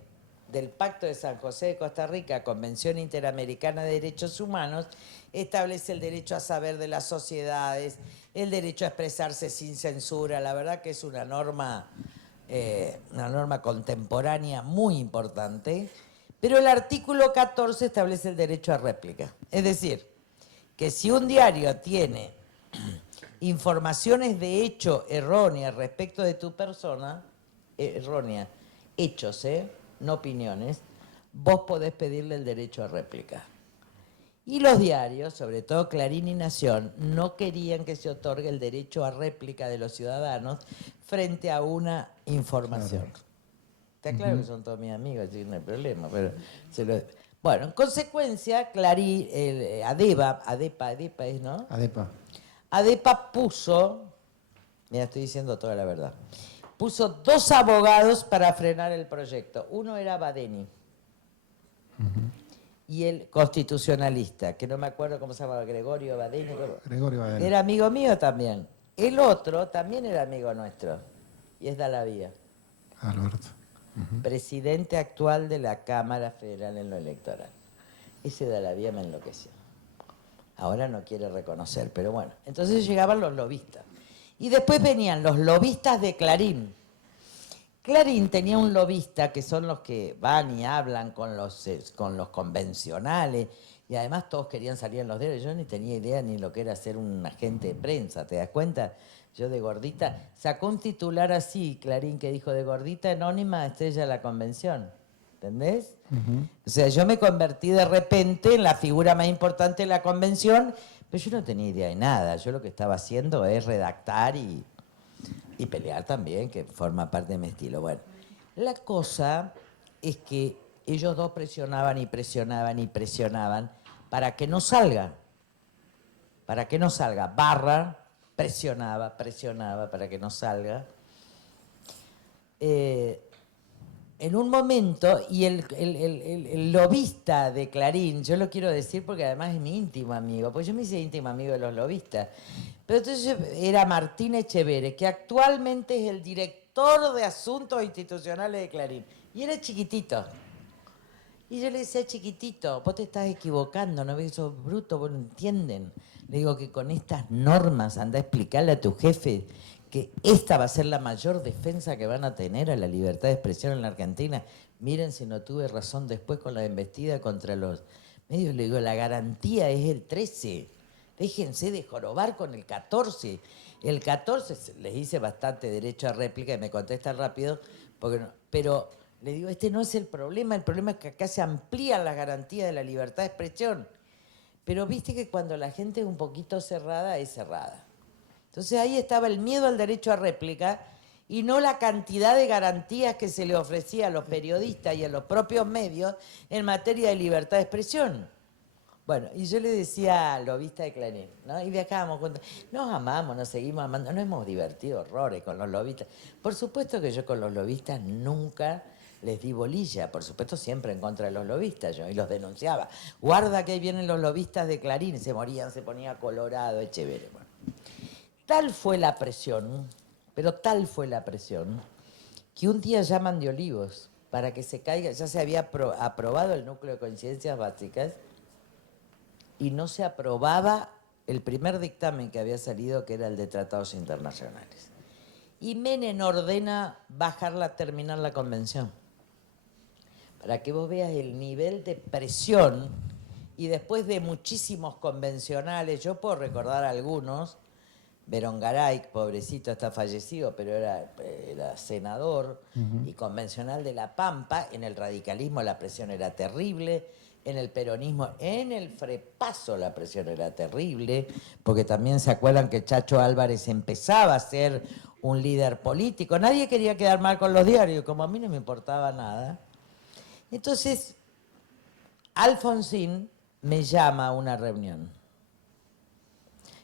del Pacto de San José de Costa Rica, Convención Interamericana de Derechos Humanos, establece el derecho a saber de las sociedades, el derecho a expresarse sin censura. La verdad que es una norma contemporánea muy importante. Pero el artículo 14 establece el derecho a réplica. Es decir, que si un diario tiene informaciones de hecho erróneas respecto de tu persona, hechos, no opiniones, vos podés pedirle el derecho a réplica. Y los diarios, sobre todo Clarín y Nación, no querían que se otorgue el derecho a réplica de los ciudadanos frente a una información. Claro. Está claro que son todos mis amigos, así que no hay problema. Pero bueno, en consecuencia, Clarín, Adepa es, ¿no? Adepa puso, mira, estoy diciendo toda la verdad, puso 2 abogados para frenar el proyecto. Uno era Badeni y el constitucionalista, que no me acuerdo cómo se llamaba, Gregorio Badeni. Era amigo mío también. El otro también era amigo nuestro, y es Dalabía. Alberto. Presidente actual de la Cámara Federal en lo electoral. Ese Dalabía me enloqueció. Ahora no quiere reconocer, pero bueno. Entonces llegaban los lobistas. Y después venían los lobistas de Clarín. Clarín tenía un lobista, que son los que van y hablan con los convencionales, y además todos querían salir en los diarios. Yo ni tenía idea ni lo que era ser un agente de prensa, ¿te das cuenta? Yo de gordita, sacó un titular así, Clarín, que dijo: de gordita anónima estrella la convención. ¿Entendés? O sea, yo me convertí de repente en la figura más importante de la convención, pero yo no tenía idea de nada. Yo lo que estaba haciendo es redactar y pelear también, que forma parte de mi estilo. Bueno, la cosa es que ellos dos presionaban y presionaban y presionaban para que no salga. Para que no salga. Barra presionaba para que no salga. En un momento, y el lobista de Clarín, yo lo quiero decir porque además es mi íntimo amigo, pues yo me hice íntimo amigo de los lobistas, pero entonces era Martín Echeverre, que actualmente es el director de Asuntos Institucionales de Clarín, y era chiquitito. Y yo le decía: chiquitito, vos te estás equivocando, ¿no ves? Sos bruto, vos no entienden. Le digo que con estas normas anda a explicarle a tu jefe que esta va a ser la mayor defensa que van a tener a la libertad de expresión en la Argentina. Miren si no tuve razón después con la embestida contra los medios. Le digo: la garantía es el 13. Déjense de jorobar con el 14. El 14, les hice bastante derecho a réplica y me contestan rápido, porque no, pero le digo: este no es el problema es que acá se amplían las garantías de la libertad de expresión. Pero viste que cuando la gente es un poquito cerrada, es cerrada. Entonces ahí estaba el miedo al derecho a réplica y no la cantidad de garantías que se le ofrecía a los periodistas y a los propios medios en materia de libertad de expresión. Bueno, y yo le decía al lobista de Clarín, ¿no? Y viajábamos juntos. Nos amamos, nos seguimos amando, nos hemos divertido horrores con los lobistas. Por supuesto que yo con los lobistas nunca les di bolilla, por supuesto siempre en contra de los lobistas yo, y los denunciaba. Guarda que ahí vienen los lobistas de Clarín, y se morían, se ponía colorado, Echeverre. Bueno. Tal fue la presión, pero tal fue la presión, que un día llaman de Olivos para que se caiga. Ya se había aprobado el núcleo de coincidencias básicas y no se aprobaba el primer dictamen que había salido, que era el de tratados internacionales. Y Menem ordena terminar la convención. Para que vos veas el nivel de presión, y después de muchísimos convencionales, yo puedo recordar algunos. Berongaray, pobrecito, está fallecido, pero era senador y convencional de La Pampa. En el radicalismo la presión era terrible, en el peronismo, en el frepaso la presión era terrible, porque también se acuerdan que Chacho Álvarez empezaba a ser un líder político. Nadie quería quedar mal con los diarios, como a mí no me importaba nada. Entonces, Alfonsín me llama a una reunión.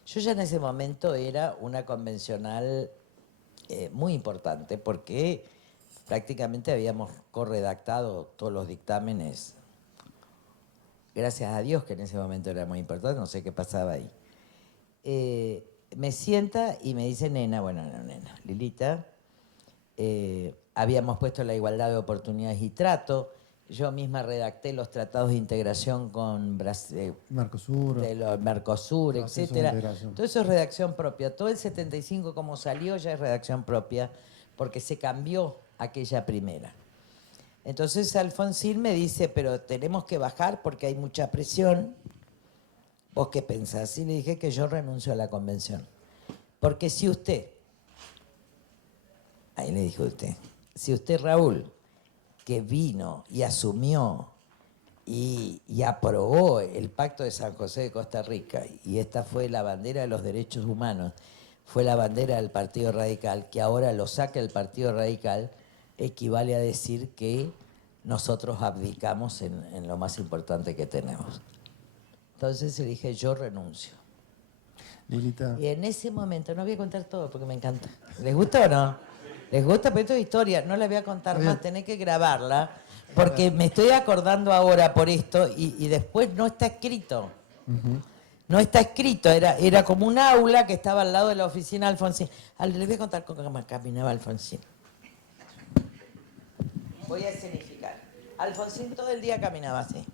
Yo ya en ese momento era una convencional muy importante, porque prácticamente habíamos corredactado todos los dictámenes. Gracias a Dios que en ese momento era muy importante, no sé qué pasaba ahí. Me sienta y me dice: nena, Lilita, habíamos puesto la igualdad de oportunidades y trato. Yo misma redacté los tratados de integración con Brasil, Mercosur, etcétera. Todo eso es redacción propia. Todo el 75 como salió ya es redacción propia, porque se cambió aquella primera. Entonces Alfonsín me dice: pero tenemos que bajar porque hay mucha presión. ¿Vos qué pensás? Y le dije que yo renuncio a la convención. Porque si usted, ahí le dijo usted, si usted, Raúl, que vino y asumió y aprobó el Pacto de San José de Costa Rica, y esta fue la bandera de los derechos humanos, fue la bandera del Partido Radical, que ahora lo saca el Partido Radical, equivale a decir que nosotros abdicamos en lo más importante que tenemos. Entonces le dije, yo renuncio. Lilita. Y en ese momento, no voy a contar todo porque me encanta. ¿Les gusta o no? ¿Les gusta? Pero esto es historia, no la voy a contar más, tenés que grabarla, porque me estoy acordando ahora por esto y después no está escrito. No está escrito, era como un aula que estaba al lado de la oficina de Alfonsín. Les voy a contar cómo caminaba Alfonsín. Voy a escenificar. Alfonsín todo el día caminaba así.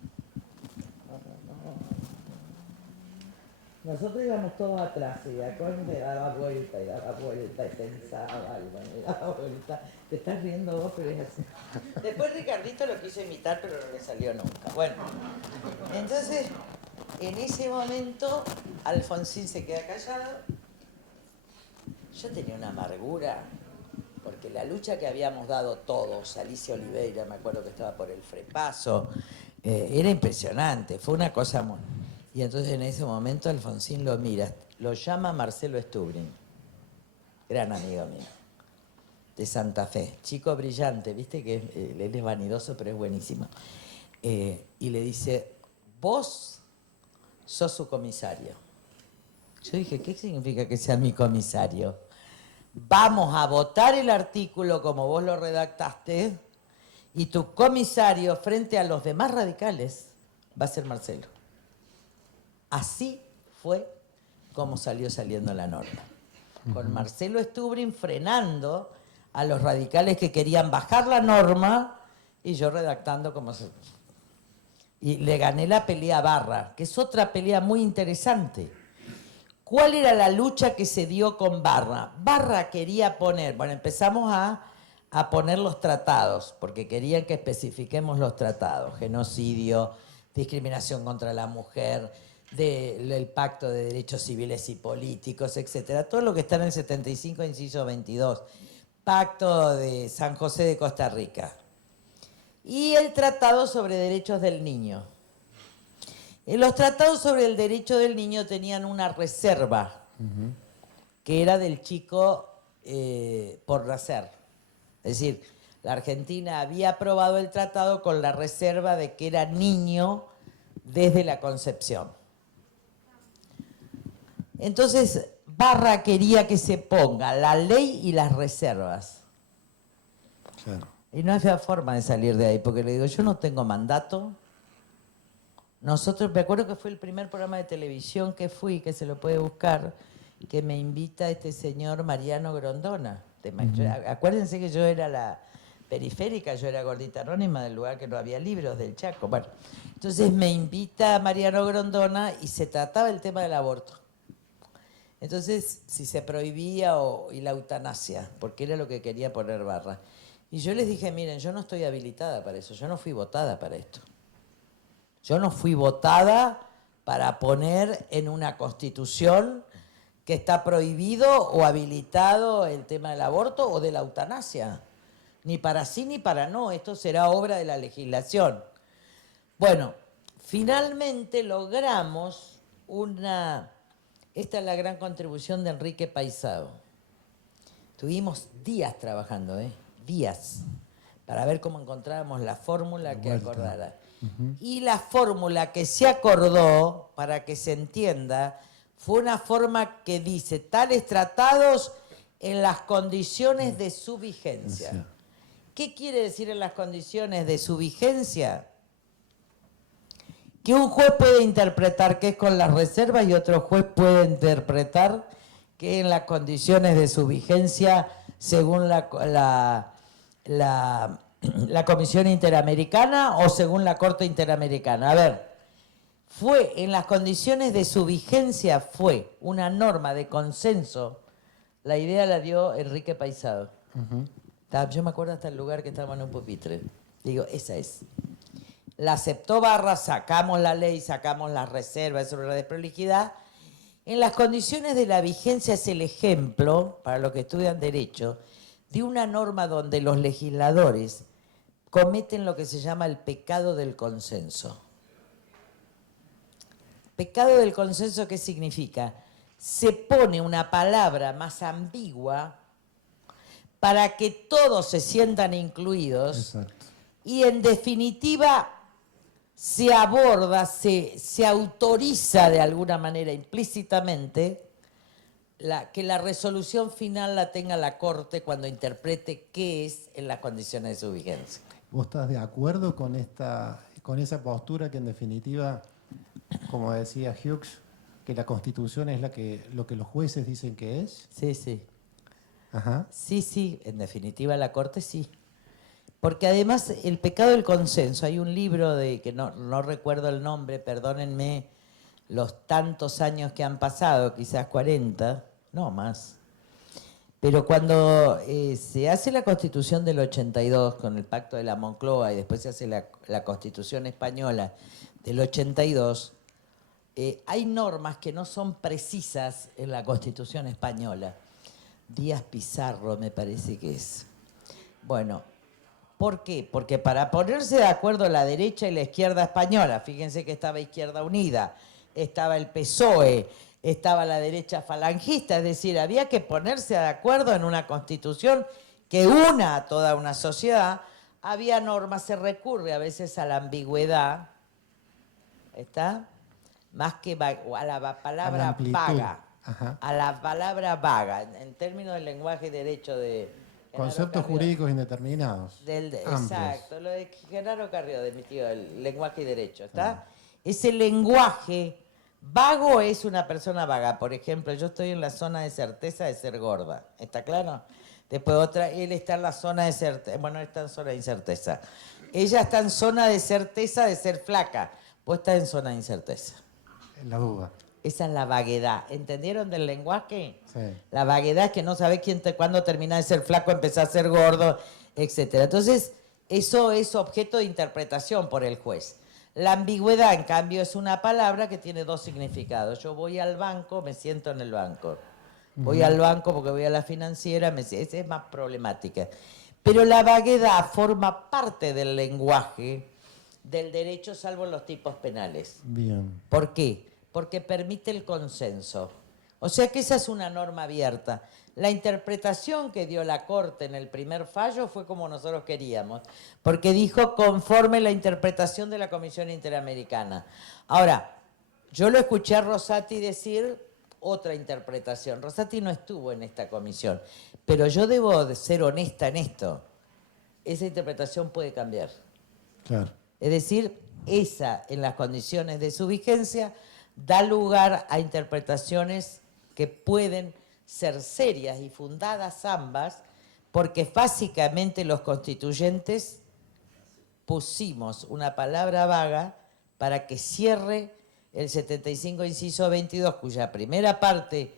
Nosotros íbamos todos atrás y me daba vuelta y pensaba y daba vuelta. Te estás riendo vos, pero es así. Después Ricardito lo quiso imitar, pero no le salió nunca. Bueno, entonces, en ese momento, Alfonsín se queda callado. Yo tenía una amargura, porque la lucha que habíamos dado todos, Alicia Oliveira, me acuerdo que estaba por el Frepaso, era impresionante, fue una cosa muy... Y entonces en ese momento Alfonsín lo mira, lo llama Marcelo Stubrin, gran amigo mío, de Santa Fe, chico brillante, viste que él es vanidoso pero es buenísimo. Y le dice, vos sos su comisario. Yo dije, ¿qué significa que sea mi comisario? Vamos a votar el artículo como vos lo redactaste y tu comisario frente a los demás radicales va a ser Marcelo. Así fue como saliendo la norma. Con Marcelo Stubrin frenando a los radicales que querían bajar la norma y yo redactando como se... Y le gané la pelea a Barra, que es otra pelea muy interesante. ¿Cuál era la lucha que se dio con Barra? Barra quería poner, bueno, empezamos a poner los tratados, porque querían que especifiquemos los tratados, genocidio, discriminación contra la mujer, del Pacto de Derechos Civiles y Políticos, etcétera. Todo lo que está en el 75, inciso 22. Pacto de San José de Costa Rica. Y el Tratado sobre Derechos del Niño. Los tratados sobre el derecho del niño tenían una reserva, que era del chico por nacer. Es decir, la Argentina había aprobado el tratado con la reserva de que era niño desde la concepción. Entonces, Barra quería que se ponga la ley y las reservas. Claro. Y no había forma de salir de ahí, porque le digo, yo no tengo mandato. Nosotros, me acuerdo que fue el primer programa de televisión que fui, que se lo puede buscar, que me invita este señor Mariano Grondona. Acuérdense que yo era la periférica, yo era gordita anónima del lugar que no había libros, del Chaco. Bueno, entonces me invita Mariano Grondona y se trataba el tema del aborto. Entonces, si se prohibía y la eutanasia, porque era lo que quería poner Barra. Y yo les dije, miren, yo no estoy habilitada para eso, yo no fui votada para esto. Yo no fui votada para poner en una constitución que está prohibido o habilitado el tema del aborto o de la eutanasia. Ni para sí ni para no, esto será obra de la legislación. Bueno, finalmente logramos una... Esta es la gran contribución de Enrique Paisao. Tuvimos días trabajando, días, para ver cómo encontrábamos la fórmula que acordara. Y la fórmula que se acordó, para que se entienda, fue una forma que dice tales tratados en las condiciones de su vigencia. ¿Qué quiere decir en las condiciones de su vigencia? Que un juez puede interpretar que es con las reservas y otro juez puede interpretar que en las condiciones de su vigencia según la Comisión Interamericana o según la Corte Interamericana. A ver, fue en las condiciones de su vigencia, fue una norma de consenso. La idea la dio Enrique Paisao. Yo me acuerdo hasta el lugar que estaba en un pupitre. Digo, esa es. La aceptó Barra, sacamos la ley, sacamos las reservas sobre la desprolijidad. En las condiciones de la vigencia es el ejemplo, para los que estudian Derecho, de una norma donde los legisladores cometen lo que se llama el pecado del consenso. Pecado del consenso, ¿qué significa? Se pone una palabra más ambigua para que todos se sientan incluidos. Exacto. Y en definitiva se aborda, se autoriza de alguna manera implícitamente que la resolución final la tenga la Corte cuando interprete qué es en las condiciones de su vigencia. ¿Vos estás de acuerdo con esa postura que en definitiva, como decía Hughes, que la Constitución es lo que los jueces dicen que es? Sí, sí. Ajá. Sí, en definitiva la Corte sí. Porque además el pecado del consenso, hay un libro que no recuerdo el nombre, perdónenme los tantos años que han pasado, quizás 40, no más. Pero cuando se hace la Constitución del 82 con el Pacto de la Moncloa y después se hace la Constitución española del 82, hay normas que no son precisas en la Constitución española. Díaz Pizarro me parece que es. Bueno, ¿por qué? Porque para ponerse de acuerdo la derecha y la izquierda española, fíjense que estaba Izquierda Unida, estaba el PSOE, estaba la derecha falangista, es decir, había que ponerse de acuerdo en una constitución que una a toda una sociedad. Había normas, se recurre a veces a la ambigüedad, ¿está? Más que a la palabra vaga. Ajá. A la palabra vaga, en términos del lenguaje y derecho de Conceptos jurídicos indeterminados. Exacto, lo de Genaro Carrió, de mi tío, el lenguaje y derecho, ¿está? Ese lenguaje vago es una persona vaga. Por ejemplo, yo estoy en la zona de certeza de ser gorda, ¿está claro? Después otra, él está en la zona de certeza, bueno, él está en zona de incerteza. Ella está en zona de certeza de ser flaca, vos estás en zona de incerteza. En la duda. Esa es la vaguedad. ¿Entendieron del lenguaje? Sí. La vaguedad es que no sabés cuándo terminás de ser flaco, empezás a ser gordo, etc. Entonces, eso es objeto de interpretación por el juez. La ambigüedad, en cambio, es una palabra que tiene dos significados. Yo voy al banco, me siento en el banco. Voy al banco porque voy a la financiera, esa es más problemática. Pero la vaguedad forma parte del lenguaje del derecho, salvo en los tipos penales. Bien. ¿Por qué? Porque permite el consenso. O sea que esa es una norma abierta. La interpretación que dio la Corte en el primer fallo fue como nosotros queríamos, porque dijo conforme la interpretación de la Comisión Interamericana. Ahora, yo lo escuché a Rosati decir otra interpretación. Rosati no estuvo en esta comisión, pero yo debo de ser honesta en esto. Esa interpretación puede cambiar. Claro. Es decir, esa, en las condiciones de su vigencia, da lugar a interpretaciones que pueden ser serias y fundadas ambas, porque básicamente los constituyentes pusimos una palabra vaga para que cierre el 75 inciso 22, cuya primera parte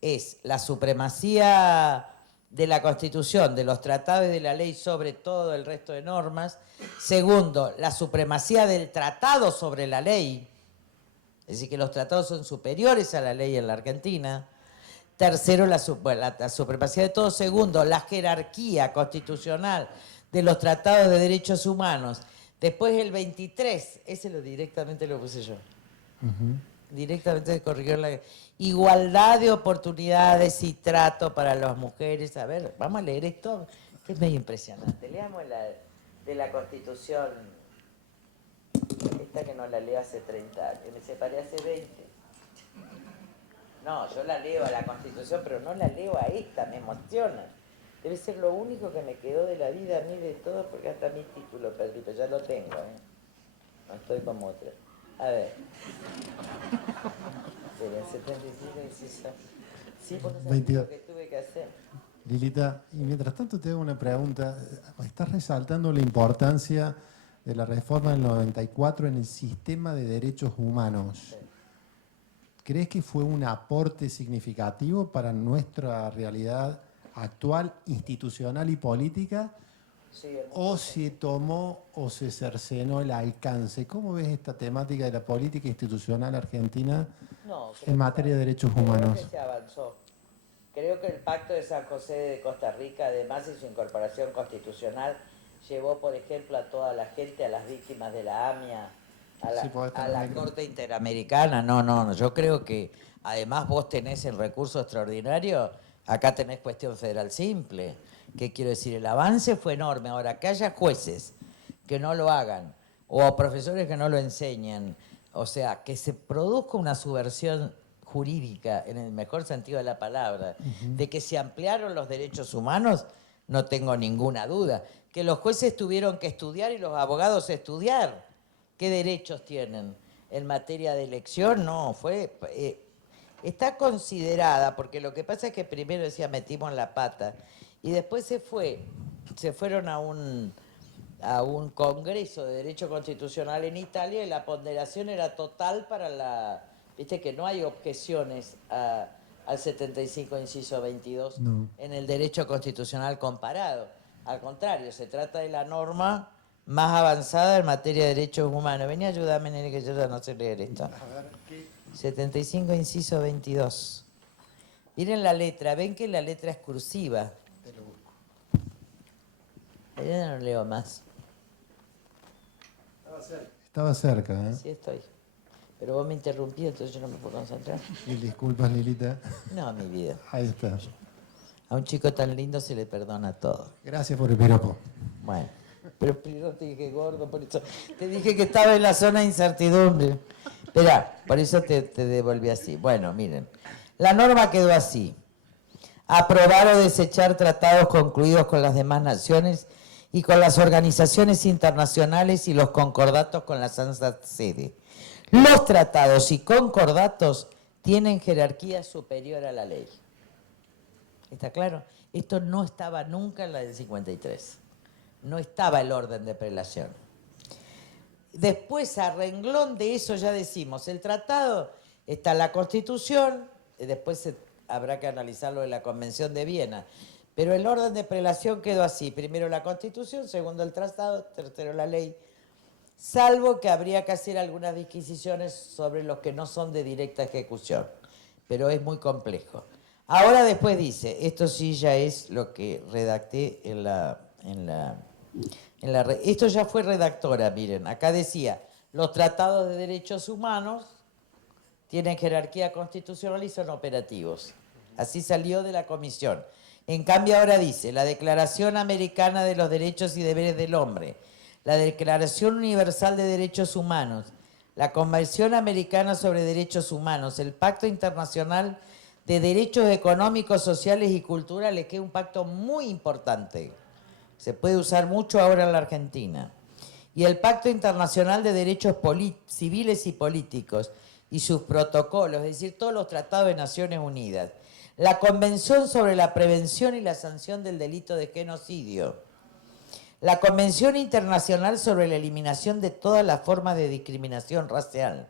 es la supremacía de la Constitución, de los tratados y de la ley sobre todo el resto de normas. Segundo, la supremacía del tratado sobre la ley, es decir, que los tratados son superiores a la ley en la Argentina. Tercero, la supremacía de todo. Segundo, la jerarquía constitucional de los tratados de derechos humanos. Después el 23, ese directamente lo puse yo. Directamente se corrigió la igualdad de oportunidades y trato para las mujeres. A ver, vamos a leer esto, que es medio impresionante. Leamos de la Constitución, esta que no la leo hace 30 años, me separé hace 20. No, yo la leo a la Constitución, pero no la leo a esta, me emociona. Debe ser lo único que me quedó de la vida a mí de todo, porque hasta mi título perdí, pero ya lo tengo, ¿eh? No estoy como otra. A ver. Sería 75 inciso. Sí, porque sabes lo que tuve que hacer. Lilita, y mientras tanto te hago una pregunta. Estás resaltando la importancia de la reforma del 94 en el sistema de derechos humanos. Sí. ¿Crees que fue un aporte significativo para nuestra realidad actual, institucional y política? Sí, ¿o se tomó o se cercenó el alcance? ¿Cómo ves esta temática de la política institucional argentina en materia de derechos humanos? Creo que se avanzó. Creo que el Pacto de San José de Costa Rica, además de su incorporación constitucional, llevó, por ejemplo, a toda la gente, a las víctimas de la AMIA, a la Corte Interamericana. No, yo creo que además vos tenés el recurso extraordinario, acá tenés cuestión federal simple. ¿Qué quiero decir? El avance fue enorme. Ahora, que haya jueces que no lo hagan, o profesores que no lo enseñen, o sea, que se produzca una subversión jurídica, en el mejor sentido de la palabra, de que se ampliaron los derechos humanos, no tengo ninguna duda. Que los jueces tuvieron que estudiar y los abogados estudiar. ¿Qué derechos tienen? En materia de elección, no, está considerada, porque lo que pasa es que primero decía metimos la pata, y después se fueron a un congreso de derecho constitucional en Italia y la ponderación era total para viste que no hay objeciones al 75 inciso 22 en el derecho constitucional comparado. Al contrario, se trata de la norma más avanzada en materia de derechos humanos. Vení, ayúdame, nene, que yo ya no sé leer esto. A ver, ¿qué? 75 inciso 22. Miren la letra, ven que la letra es cursiva. Te lo busco. Yo ya no leo más. Estaba cerca, ¿eh? Sí, estoy. Pero vos me interrumpí, entonces yo no me puedo concentrar. Y disculpas, Lilita. No, mi vida. Ahí está. A un chico tan lindo se le perdona todo. Gracias por el piropo. Bueno, pero primero te dije gordo, por eso te dije que estaba en la zona de incertidumbre. Esperá, por eso te devolví así. Bueno, miren, la norma quedó así. Aprobar o desechar tratados concluidos con las demás naciones y con las organizaciones internacionales y los concordatos con la Santa Sede. Los tratados y concordatos tienen jerarquía superior a la ley. ¿Está claro? Esto no estaba nunca en la del 53. No estaba el orden de prelación. Después, a renglón de eso ya decimos, el tratado está en la Constitución, después habrá que analizarlo en la Convención de Viena, pero el orden de prelación quedó así: primero la Constitución, segundo el tratado, tercero la ley, salvo que habría que hacer algunas disquisiciones sobre los que no son de directa ejecución, pero es muy complejo. Ahora después dice, esto sí ya es lo que redacté esto ya fue redactora, miren, acá decía, los tratados de derechos humanos tienen jerarquía constitucional y son operativos. Así salió de la comisión. En cambio ahora dice, la Declaración Americana de los Derechos y Deberes del Hombre, la Declaración Universal de Derechos Humanos, la Convención Americana sobre Derechos Humanos, el Pacto Internacional de Derechos Económicos, Sociales y Culturales, que es un pacto muy importante. Se puede usar mucho ahora en la Argentina. Y el Pacto Internacional de Derechos Civiles y Políticos y sus protocolos, es decir, todos los tratados de Naciones Unidas. La Convención sobre la Prevención y la Sanción del Delito de Genocidio. La Convención Internacional sobre la Eliminación de todas las formas de discriminación racial.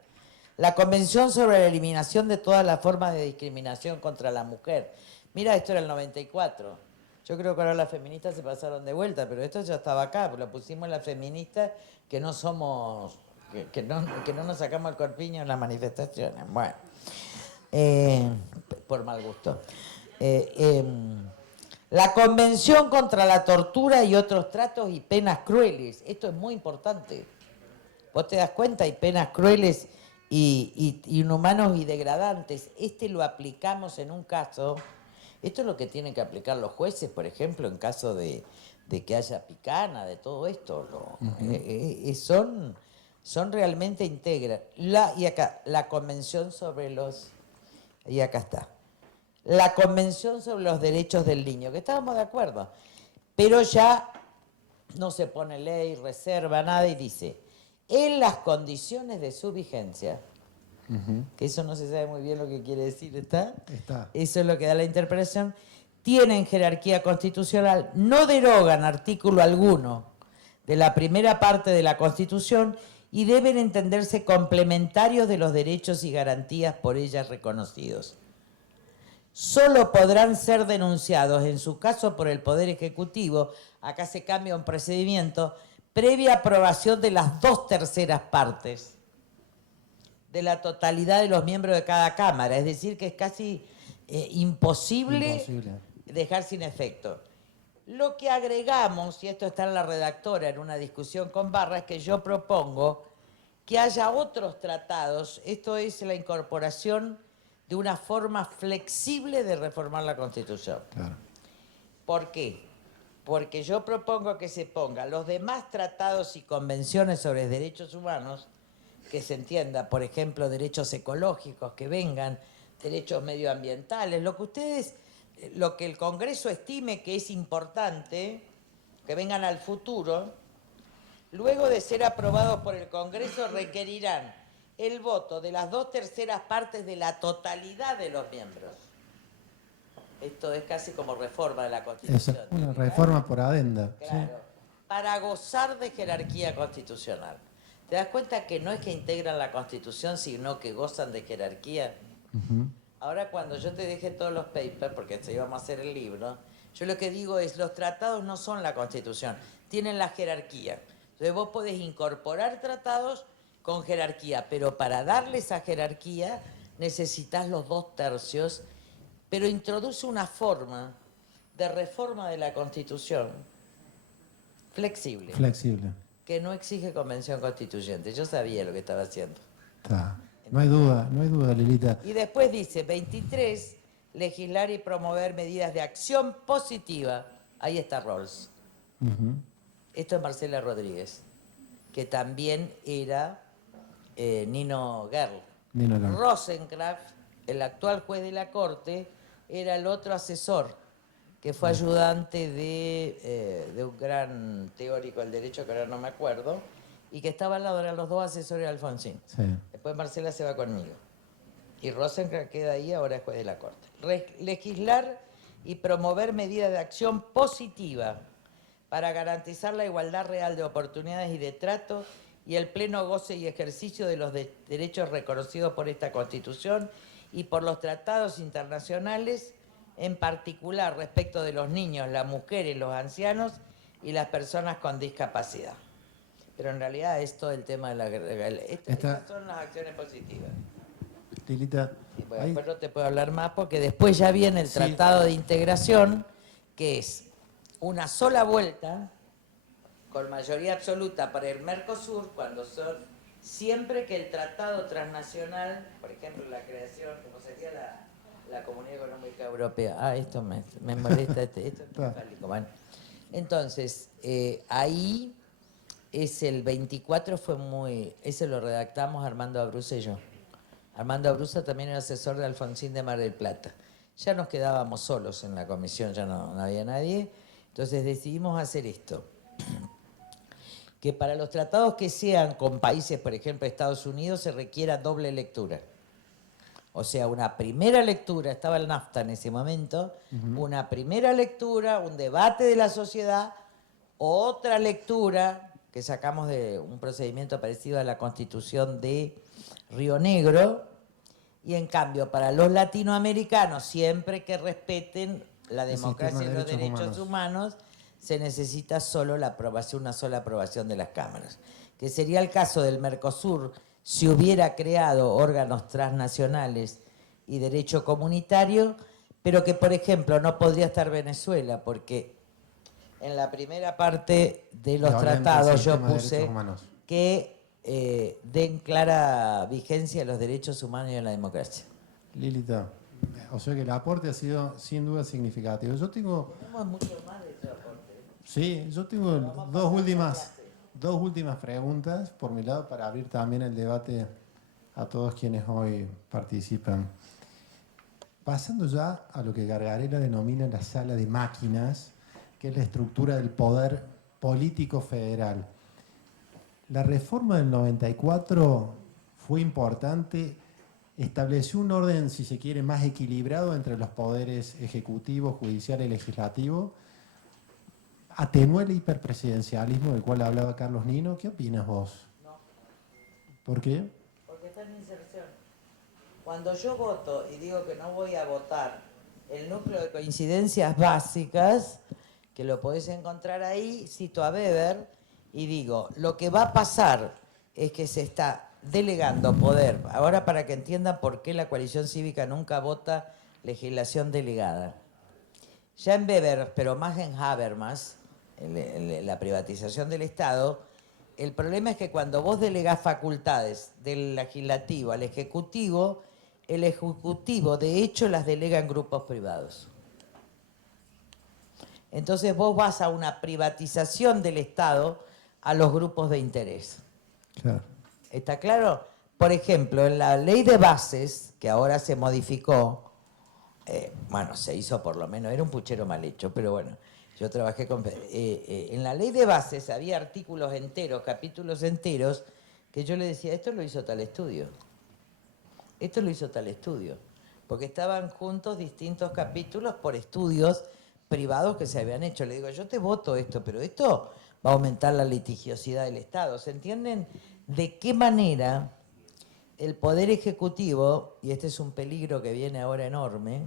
La Convención sobre la Eliminación de todas las formas de discriminación contra la mujer. Mira, esto era el 94. Yo creo que ahora las feministas se pasaron de vuelta, pero esto ya estaba acá, lo pusimos las feministas que no somos, que no nos sacamos el corpiño en las manifestaciones. Bueno, por mal gusto. La Convención contra la Tortura y otros tratos y penas crueles. Esto es muy importante. Vos te das cuenta, hay penas crueles y inhumanos y degradantes. Lo aplicamos en un caso. Esto es lo que tienen que aplicar los jueces, por ejemplo, en caso de que haya picana, de todo esto. Son realmente íntegras. Y acá, la Convención sobre los... Y acá está. La Convención sobre los Derechos del Niño, que estábamos de acuerdo. Pero ya no se pone ley, reserva, nada, y dice, en las condiciones de su vigencia... que eso no se sabe muy bien lo que quiere decir, ¿está? Está. Eso es lo que da la interpretación. Tienen jerarquía constitucional, no derogan artículo alguno de la primera parte de la Constitución y deben entenderse complementarios de los derechos y garantías por ellas reconocidos. Solo podrán ser denunciados, en su caso por el Poder Ejecutivo, acá se cambia un procedimiento, previa aprobación de las 2/3 partes de la totalidad de los miembros de cada Cámara, es decir, que es casi imposible dejar sin efecto. Lo que agregamos, y esto está en la redactora en una discusión con Barra, es que yo propongo que haya otros tratados, esto es la incorporación de una forma flexible de reformar la Constitución. Claro. ¿Por qué? porque yo propongo que se ponga los demás tratados y convenciones sobre derechos humanos, que se entienda, por ejemplo, derechos ecológicos, que vengan, derechos medioambientales, lo que el Congreso estime que es importante, que vengan al futuro, luego de ser aprobados por el Congreso requerirán el voto de las 2/3 partes de la totalidad de los miembros. Esto es casi como reforma de la Constitución. Es una reforma por adenda. Claro, Sí. para gozar de jerarquía constitucional. ¿Te das cuenta que no es que integran la Constitución, sino que gozan de jerarquía? Ahora, cuando yo te deje todos los papers, porque íbamos a hacer el libro, yo lo que digo es, los tratados no son la Constitución, tienen la jerarquía. Entonces vos podés incorporar tratados con jerarquía, pero para darle esa jerarquía necesitas los 2/3, pero introduce una forma de reforma de la Constitución flexible, que no exige convención constituyente. Yo sabía lo que estaba haciendo. Está. No hay duda, Lilita. Y después dice, 23, legislar y promover medidas de acción positiva. Ahí está Rawls. Esto es Marcela Rodríguez, que también era Nino Gerl. Rosencrantz, el actual juez de la Corte, era el otro asesor, que fue ayudante de un gran teórico del derecho, que ahora no me acuerdo, y que estaba al lado, eran los dos asesores de Alfonsín. Sí. Después Marcela se va conmigo. Y Rosencrantz queda ahí, ahora es juez de la Corte. Legislar y promover medidas de acción positiva para garantizar la igualdad real de oportunidades y de trato y el pleno goce y ejercicio de los derechos reconocidos por esta Constitución y por los tratados internacionales, en particular respecto de los niños, las mujeres, los ancianos y las personas con discapacidad. Pero en realidad es todo el tema de la... Estas son las acciones positivas. Lilita, Bueno, después no te puedo hablar más porque después ya viene el Tratado de Integración, que es una sola vuelta con mayoría absoluta para el Mercosur, cuando son siempre que el tratado transnacional, por ejemplo, la creación, como sería la Comunidad Económica Europea. Esto me molesta, esto es metálico. Bueno. Entonces, ahí es el 24, ese lo redactamos Armando Abruzza y yo. Armando Abruzza también era asesor de Alfonsín de Mar del Plata. Ya nos quedábamos solos en la comisión, ya no había nadie. Entonces decidimos hacer esto. Que para los tratados que sean con países, por ejemplo, Estados Unidos, se requiera doble lectura. O sea, una primera lectura, estaba el NAFTA en ese momento, una primera lectura, un debate de la sociedad, otra lectura, que sacamos de un procedimiento parecido a la Constitución de Río Negro, y en cambio, para los latinoamericanos, siempre que respeten la democracia y los derechos humanos, se necesita solo la aprobación, una sola aprobación de las cámaras. Que sería el caso del Mercosur, si hubiera creado órganos transnacionales y derecho comunitario, pero que, por ejemplo, no podría estar Venezuela, porque en la primera parte de los tratados yo puse que den clara vigencia a los derechos humanos y a la democracia. Lilita, o sea que el aporte ha sido sin duda significativo. Tenemos mucho más de ese aporte. Sí, yo tengo dos últimas preguntas por mi lado para abrir también el debate a todos quienes hoy participan. Pasando ya a lo que Gargarella denomina la sala de máquinas, que es la estructura del poder político federal. La reforma del 94 fue importante, estableció un orden, si se quiere, más equilibrado entre los poderes ejecutivo, judicial y legislativo, atenuó el hiperpresidencialismo del cual hablaba Carlos Nino. ¿Qué opinas vos? No. ¿Por qué? Porque está en inserción. Cuando yo voto y digo que no voy a votar el núcleo de coincidencias básicas, que lo podés encontrar ahí, cito a Weber y digo, lo que va a pasar es que se está delegando poder, ahora para que entiendan por qué la coalición cívica nunca vota legislación delegada. Ya en Weber, pero más en Habermas, la privatización del Estado, el problema es que cuando vos delegás facultades del legislativo al ejecutivo, el ejecutivo de hecho las delega en grupos privados. Entonces vos vas a una privatización del Estado a los grupos de interés. Claro. ¿Está claro? Por ejemplo, en la ley de bases, que ahora se modificó, bueno, se hizo por lo menos, era un puchero mal hecho, pero bueno, yo trabajé con... en la ley de bases había artículos enteros, capítulos enteros, que yo le decía, esto lo hizo tal estudio. Esto lo hizo tal estudio. Porque estaban juntos distintos capítulos por estudios privados que se habían hecho. Le digo, yo te voto esto, pero esto va a aumentar la litigiosidad del Estado. ¿Se entienden de qué manera el Poder Ejecutivo, y este es un peligro que viene ahora enorme,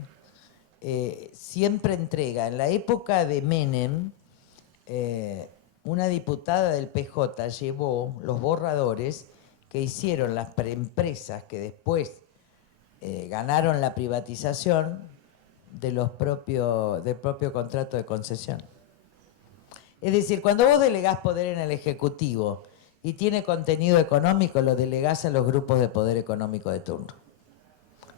siempre entrega? En la época de Menem, una diputada del PJ llevó los borradores que hicieron las preempresas que después ganaron la privatización del propio contrato de concesión. Es decir, cuando vos delegás poder en el Ejecutivo y tiene contenido económico, lo delegás a los grupos de poder económico de turno.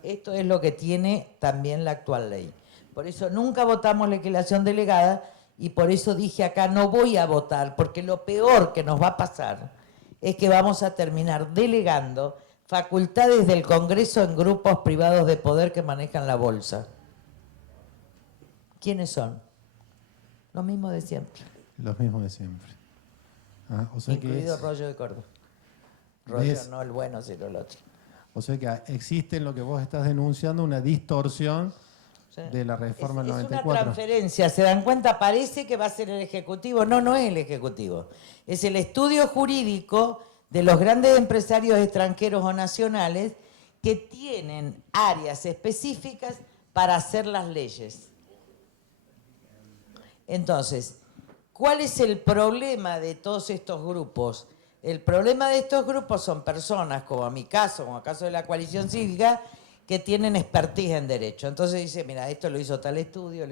Esto es lo que tiene también la actual ley. Por eso nunca votamos legislación delegada y por eso dije acá no voy a votar, porque lo peor que nos va a pasar es que vamos a terminar delegando facultades del Congreso en grupos privados de poder que manejan la bolsa. ¿Quiénes son? Los mismos de siempre. Los mismos de siempre. Ah, o sea Incluido que Rollo de Córdoba. Rollo no el bueno, sino el otro. O sea que existe en lo que vos estás denunciando una distorsión Sí. de la reforma del Es 94. una transferencia, ¿se dan cuenta? Parece que va a ser el Ejecutivo. No, no es el Ejecutivo. Es el estudio jurídico de los grandes empresarios extranjeros o nacionales que tienen áreas específicas para hacer las leyes. Entonces, ¿cuál es el problema de todos estos grupos? El problema de estos grupos son personas, como en mi caso, como el caso de la coalición cívica, que tienen expertise en derecho. Entonces dice, mira, esto lo hizo tal estudio,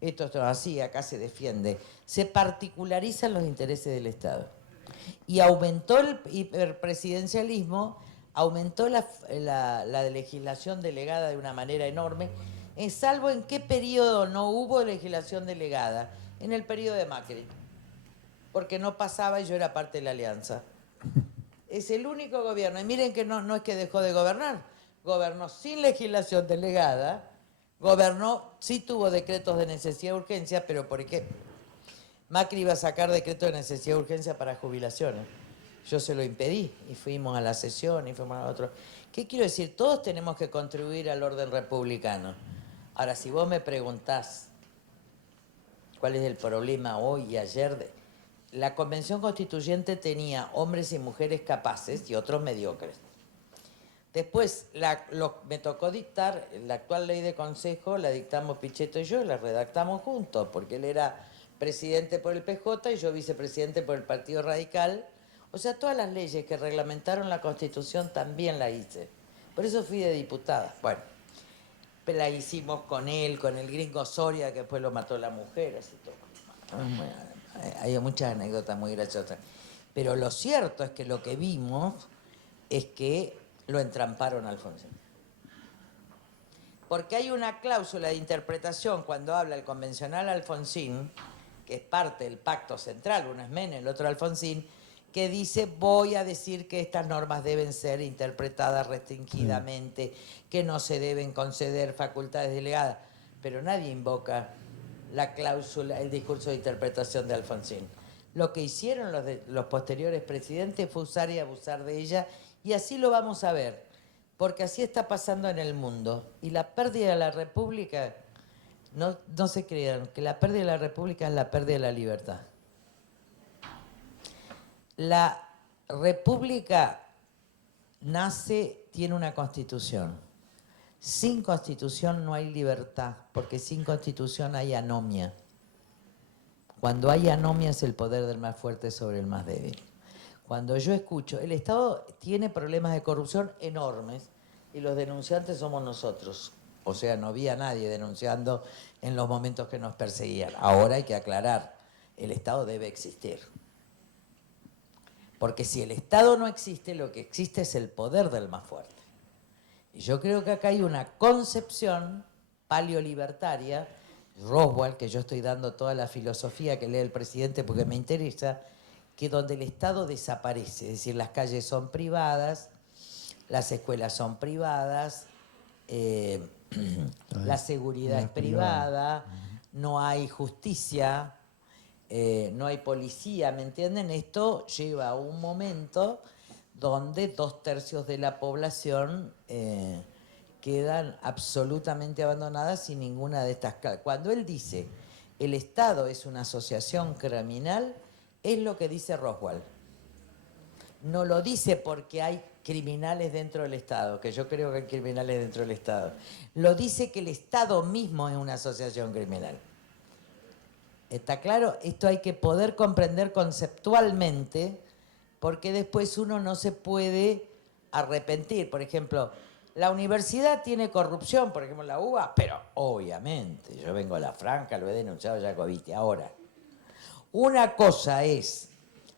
esto es así, acá se defiende. Se particularizan los intereses del Estado. Y aumentó el hiperpresidencialismo, aumentó la legislación delegada de una manera enorme, salvo en qué periodo no hubo legislación delegada, en el periodo de Macri, porque no pasaba y yo era parte de la alianza. Es el único gobierno, y miren que no es que dejó de gobernar, gobernó sin legislación delegada, gobernó, sí tuvo decretos de necesidad y urgencia, pero ¿por qué? Macri iba a sacar decretos de necesidad y urgencia para jubilaciones. Yo se lo impedí y fuimos a la sesión y fuimos a otro. ¿Qué quiero decir? Todos tenemos que contribuir al orden republicano. Ahora, si vos me preguntás cuál es el problema hoy y ayer, la Convención Constituyente tenía hombres y mujeres capaces y otros mediocres. Después me tocó dictar la actual ley de consejo, la dictamos Pichetto y yo, la redactamos juntos, porque él era presidente por el PJ y yo vicepresidente por el Partido Radical. O sea, todas las leyes que reglamentaron la Constitución también la hice. Por eso fui de diputada. Bueno, la hicimos con él, con el gringo Soria, que después lo mató la mujer, así todo. Hay muchas anécdotas muy graciosas. Pero lo cierto es que lo que vimos es que lo entramparon a Alfonsín. Porque hay una cláusula de interpretación cuando habla el convencional Alfonsín, que es parte del pacto central, uno es Menem, el otro Alfonsín, que dice, voy a decir que estas normas deben ser interpretadas restringidamente, que no se deben conceder facultades delegadas, pero nadie invoca la cláusula, el discurso de interpretación de Alfonsín. Lo que hicieron los posteriores presidentes fue usar y abusar de ella, y así lo vamos a ver, porque así está pasando en el mundo. Y la pérdida de la República, no se crean, que la pérdida de la República es la pérdida de la libertad. La República tiene una constitución. Sin constitución no hay libertad, porque sin constitución hay anomia. Cuando hay anomia es el poder del más fuerte sobre el más débil. Cuando yo escucho, el Estado tiene problemas de corrupción enormes y los denunciantes somos nosotros. O sea, no había nadie denunciando en los momentos que nos perseguían. Ahora hay que aclarar, el Estado debe existir. Porque si el Estado no existe, lo que existe es el poder del más fuerte. Y yo creo que acá hay una concepción paleolibertaria Roswell, que yo estoy dando toda la filosofía que lee el presidente porque me interesa, que donde el Estado desaparece, es decir, las calles son privadas, las escuelas son privadas, la seguridad es privada, no hay justicia, no hay policía, ¿me entienden? Esto lleva a un momento donde 2/3 de la población quedan absolutamente abandonadas sin ninguna de estas. Cuando él dice el Estado es una asociación criminal, es lo que dice Roswell. No lo dice porque hay criminales dentro del Estado, que yo creo que hay criminales dentro del Estado. Lo dice que el Estado mismo es una asociación criminal. ¿Está claro? Esto hay que poder comprender conceptualmente, porque después uno no se puede arrepentir. Por ejemplo, la universidad tiene corrupción, por ejemplo, la UBA, pero obviamente, yo vengo a la Franca, lo he denunciado ya Jacobiti. Ahora, una cosa es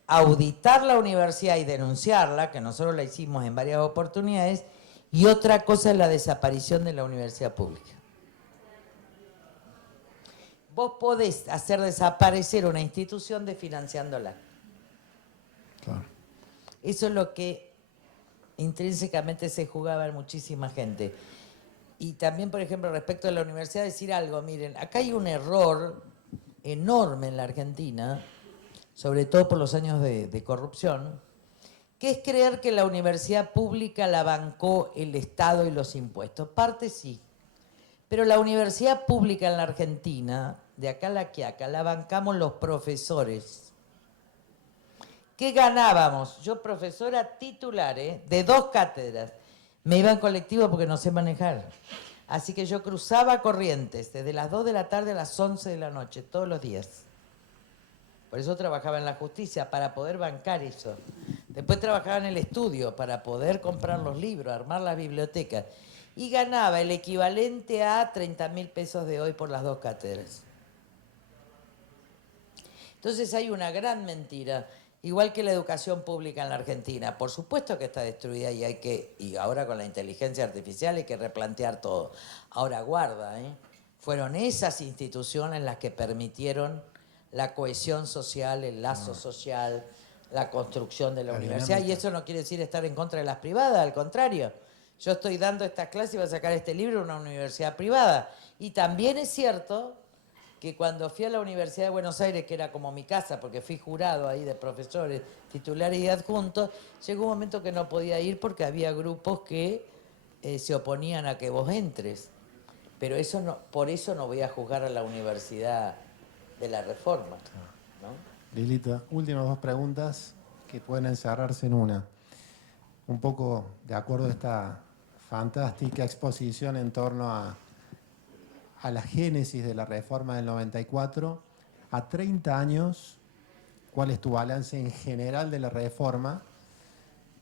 auditar la universidad y denunciarla, que nosotros la hicimos en varias oportunidades, y otra cosa es la desaparición de la universidad pública. Vos podés hacer desaparecer una institución desfinanciándola. Claro. Eso es lo que intrínsecamente se jugaba en muchísima gente. Y también, por ejemplo, respecto a la universidad, decir algo, miren, acá hay un error enorme en la Argentina, sobre todo por los años de corrupción, que es creer que la universidad pública la bancó el Estado y los impuestos. Parte sí, pero la universidad pública en la Argentina, de acá a la quiaca, la bancamos los profesores. ¿Qué ganábamos? Yo, profesora titular, de 2 cátedras, me iba en colectivo porque no sé manejar. Así que yo cruzaba Corrientes desde las 2 de la tarde a las 11 de la noche, todos los días. Por eso trabajaba en la justicia, para poder bancar eso. Después trabajaba en el estudio, para poder comprar los libros, armar las bibliotecas. Y ganaba el equivalente a 30.000 pesos de hoy por las 2 cátedras. Entonces hay una gran mentira, igual que la educación pública en la Argentina. Por supuesto que está destruida y ahora con la inteligencia artificial hay que replantear todo. Ahora guarda, fueron esas instituciones las que permitieron la cohesión social, el lazo social, la construcción de la universidad. Y eso no quiere decir estar en contra de las privadas, al contrario. Yo estoy dando estas clases y voy a sacar este libro en una universidad privada. Y también es cierto que cuando fui a la Universidad de Buenos Aires, que era como mi casa, porque fui jurado ahí de profesores titulares y adjuntos, llegó un momento que no podía ir porque había grupos que se oponían a que vos entres. Pero eso no, por eso no voy a juzgar a la Universidad de la Reforma, ¿no? Lilita, últimas 2 preguntas que pueden encerrarse en una. Un poco de acuerdo a esta fantástica exposición en torno a la génesis de la reforma del 94, a 30 años, ¿cuál es tu balance en general de la reforma?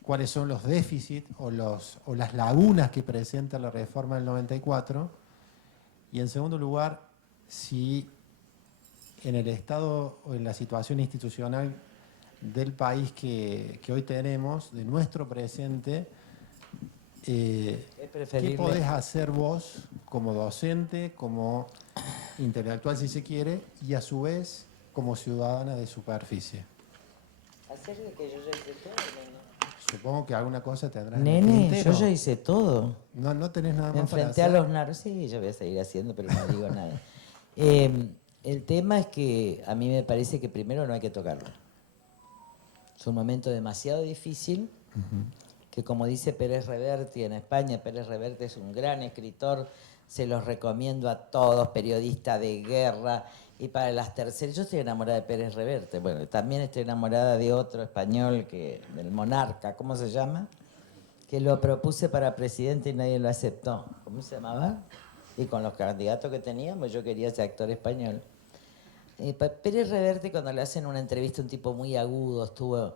¿Cuáles son los déficits o las lagunas que presenta la reforma del 94? Y en segundo lugar, si en el estado o en la situación institucional del país que hoy tenemos, de nuestro presente, ¿qué podés hacer vos como docente, como intelectual si se quiere, y a su vez como ciudadana de superficie? ¿Hacer de que yo ya hice todo, nene? Supongo que alguna cosa tendrás. Nene, yo ya hice todo. No tenés nada más para Enfrenté hacer. a los narcos, sí, yo voy a seguir haciendo, pero no digo nada. El tema es que a mí me parece que primero no hay que tocarlo. Es un momento demasiado difícil, que como dice Pérez Reverte en España, Pérez Reverte es un gran escritor, se los recomiendo a todos, periodista de guerra, y para las terceras, yo estoy enamorada de Pérez Reverte, bueno, también estoy enamorada de otro español, del monarca, ¿cómo se llama? Que lo propuse para presidente y nadie lo aceptó. ¿Cómo se llamaba? Y con los candidatos que teníamos, yo quería ser actor español. Pérez Reverte, cuando le hacen una entrevista, un tipo muy agudo, estuvo,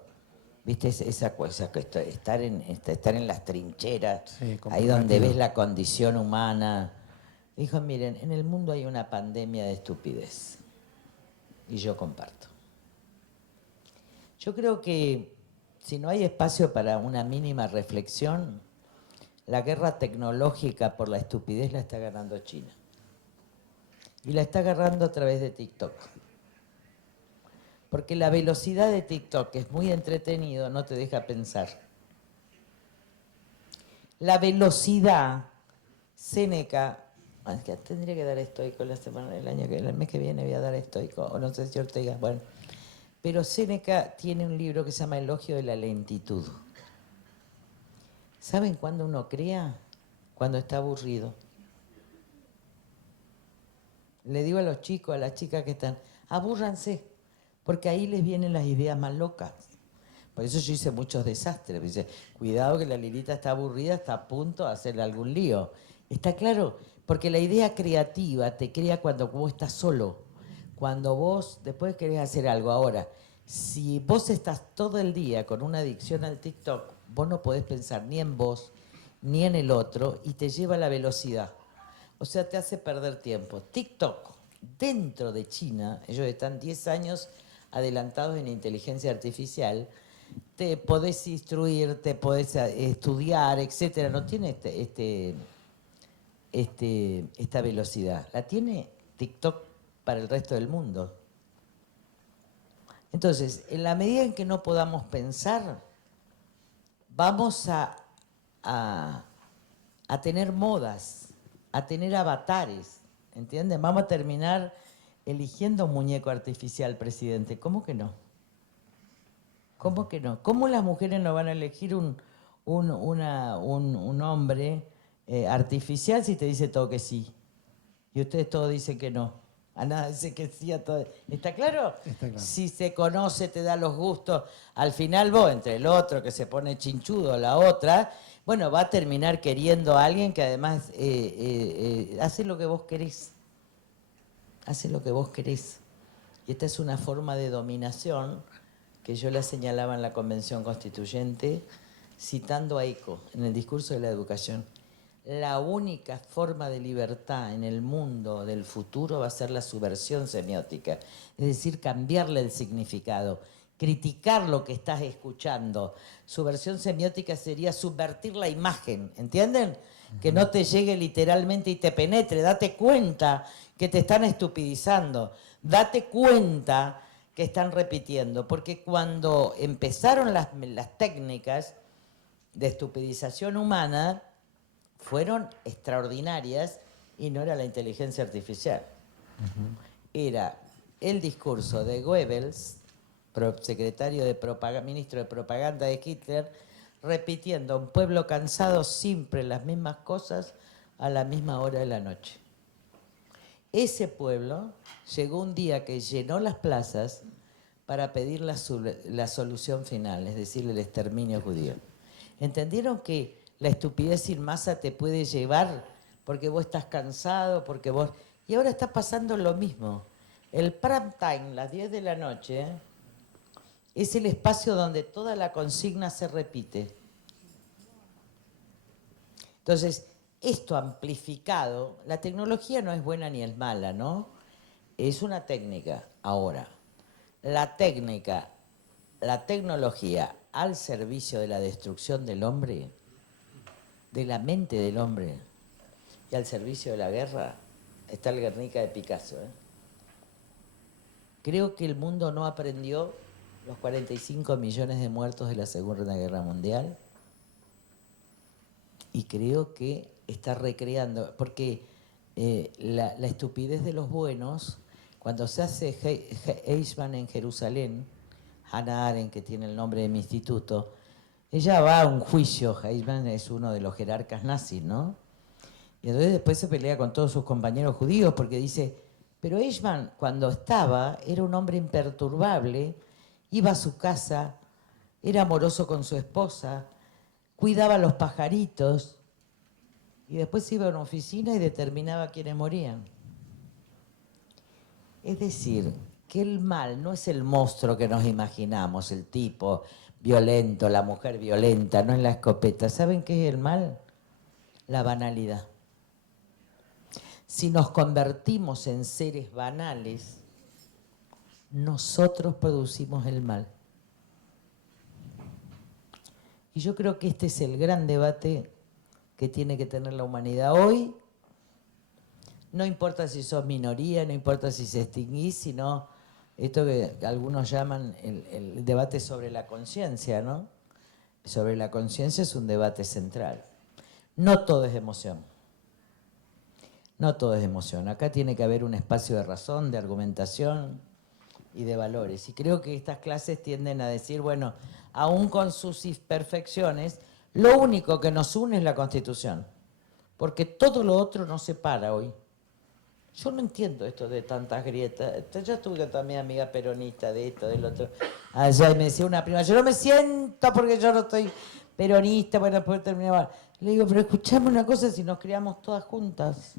viste, esa cosa, estar en las trincheras, sí, ahí donde ves la condición humana. Dijo, miren, en el mundo hay una pandemia de estupidez. Y yo comparto. Yo creo que si no hay espacio para una mínima reflexión, la guerra tecnológica por la estupidez la está ganando China. y la está agarrando a través de TikTok. Porque la velocidad de TikTok, que es muy entretenido, no te deja pensar. La velocidad, Séneca, que tendría que dar estoico la semana, el mes que viene voy a dar estoico, o no sé si Ortega, bueno. Pero Séneca tiene un libro que se llama Elogio de la lentitud. ¿Saben cuándo uno crea? Cuando está aburrido. Le digo a los chicos, a las chicas que están, abúrranse, porque ahí les vienen las ideas más locas. Por eso yo hice muchos desastres. Dice, cuidado que la Lilita está aburrida, está a punto de hacerle algún lío. ¿Está claro? Porque la idea creativa te crea cuando vos estás solo. Cuando vos después querés hacer algo. Ahora, si vos estás todo el día con una adicción al TikTok, vos no podés pensar ni en vos, ni en el otro, y te lleva a la velocidad. O sea, te hace perder tiempo. TikTok, dentro de China, ellos están 10 años adelantados en inteligencia artificial, te podés instruir, te podés estudiar, etcétera. No tiene esta velocidad. La tiene TikTok para el resto del mundo. Entonces, en la medida en que no podamos pensar, vamos a tener modas, a tener avatares, ¿entienden? Vamos a terminar eligiendo un muñeco artificial, presidente. ¿Cómo que no? ¿Cómo que no? ¿Cómo las mujeres no van a elegir un hombre artificial si te dice todo que sí? Y ustedes todos dicen que no. A nada dice que sí a todo. ¿Está claro? Está claro. Si se conoce, te da los gustos. Al final vos, entre el otro que se pone chinchudo, la otra, bueno, va a terminar queriendo a alguien que además hace lo que vos querés. Hace lo que vos querés. Y esta es una forma de dominación que yo la señalaba en la Convención Constituyente, citando a Eco en el discurso de la educación. La única forma de libertad en el mundo del futuro va a ser la subversión semiótica, es decir, cambiarle el significado, criticar lo que estás escuchando. Subversión semiótica sería subvertir la imagen, ¿entienden? Que no te llegue literalmente y te penetre. Date cuenta que te están estupidizando. Date cuenta que están repitiendo. Porque cuando empezaron las técnicas de estupidización humana, fueron extraordinarias y no era la inteligencia artificial. Era el discurso de Goebbels, secretario de ministro de propaganda de Hitler, repitiendo a un pueblo cansado siempre las mismas cosas a la misma hora de la noche. Ese pueblo llegó un día que llenó las plazas para pedir la solución final, es decir, el exterminio judío. ¿Entendieron que la estupidez sin masa te puede llevar porque vos estás cansado, porque vos... Y ahora está pasando lo mismo. El prime time, las 10 de la noche, es el espacio donde toda la consigna se repite. Entonces, esto amplificado, la tecnología no es buena ni es mala, ¿no? Es una técnica. Ahora, la tecnología al servicio de la destrucción del hombre, de la mente del hombre, y al servicio de la guerra, está el Guernica de Picasso. Creo que el mundo no aprendió los 45 millones de muertos de la Segunda Guerra Mundial, y creo que está recreando, porque la estupidez de los buenos, cuando se hace Eichmann en Jerusalén, Hannah Arendt, que tiene el nombre de mi instituto, ella va a un juicio. Eichmann es uno de los jerarcas nazis, ¿no? Y entonces después se pelea con todos sus compañeros judíos porque dice, pero Eichmann cuando estaba era un hombre imperturbable, iba a su casa, era amoroso con su esposa, cuidaba a los pajaritos y después iba a una oficina y determinaba quiénes morían. Es decir, que el mal no es el monstruo que nos imaginamos, el tipo violento, la mujer violenta, no es la escopeta. ¿Saben qué es el mal? La banalidad. Si nos convertimos en seres banales, nosotros producimos el mal. Y yo creo que este es el gran debate que tiene que tener la humanidad. Hoy No importa si sos minoría, no importa si se extinguís, sino esto que algunos llaman el debate sobre la conciencia, ¿no? Sobre la conciencia es un debate central. No todo es emoción. No todo es emoción. Acá tiene que haber un espacio de razón, de argumentación y de valores. Y creo que estas clases tienden a decir, bueno, aún con sus imperfecciones, lo único que nos une es la Constitución. Porque todo lo otro nos separa hoy. Yo no entiendo esto de tantas grietas. Yo estuve con mi amiga peronista de esto, del otro. Allá y me decía una prima, yo no me siento porque yo no estoy peronista, bueno, después terminaba. Le digo, pero escuchame una cosa, si nos criamos todas juntas.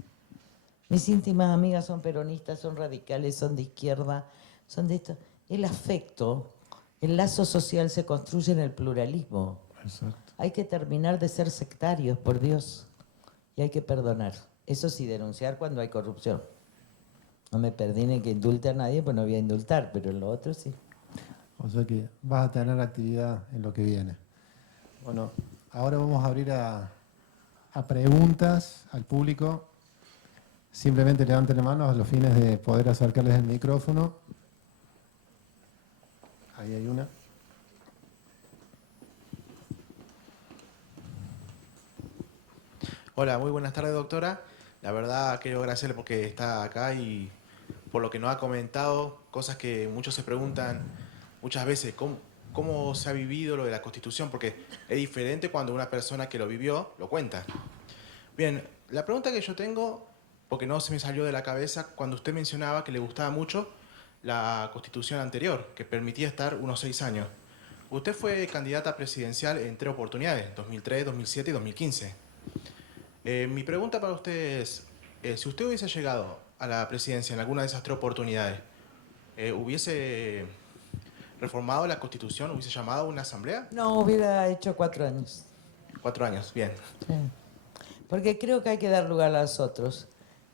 Mis íntimas amigas son peronistas, son radicales, son de izquierda, son de esto. El afecto, el lazo social se construye en el pluralismo. Exacto. Hay que terminar de ser sectarios, por Dios. Y hay que perdonar. Eso sí, denunciar cuando hay corrupción. No me perdine que indulte a nadie, pues no voy a indultar, pero en lo otro sí. O sea que vas a tener actividad en lo que viene. Bueno, ahora vamos a abrir a preguntas al público. Simplemente levanten la mano a los fines de poder acercarles el micrófono. Ahí hay una. Hola, muy buenas tardes, doctora. La verdad, quiero agradecerle porque está acá y por lo que nos ha comentado, cosas que muchos se preguntan muchas veces, ¿cómo se ha vivido lo de la Constitución? Porque es diferente cuando una persona que lo vivió lo cuenta. Bien, la pregunta que yo tengo, porque no se me salió de la cabeza, cuando usted mencionaba que le gustaba mucho la Constitución anterior, que permitía estar unos 6 años. Usted fue candidata presidencial en 3 oportunidades, 2003, 2007 y 2015. Mi pregunta para usted es, si usted hubiese llegado a la presidencia en alguna de esas 3 oportunidades, ¿hubiese reformado la Constitución? ¿Hubiese llamado a una asamblea? No, hubiera hecho 4 años. 4 años, bien. Sí. Porque creo que hay que dar lugar a los otros.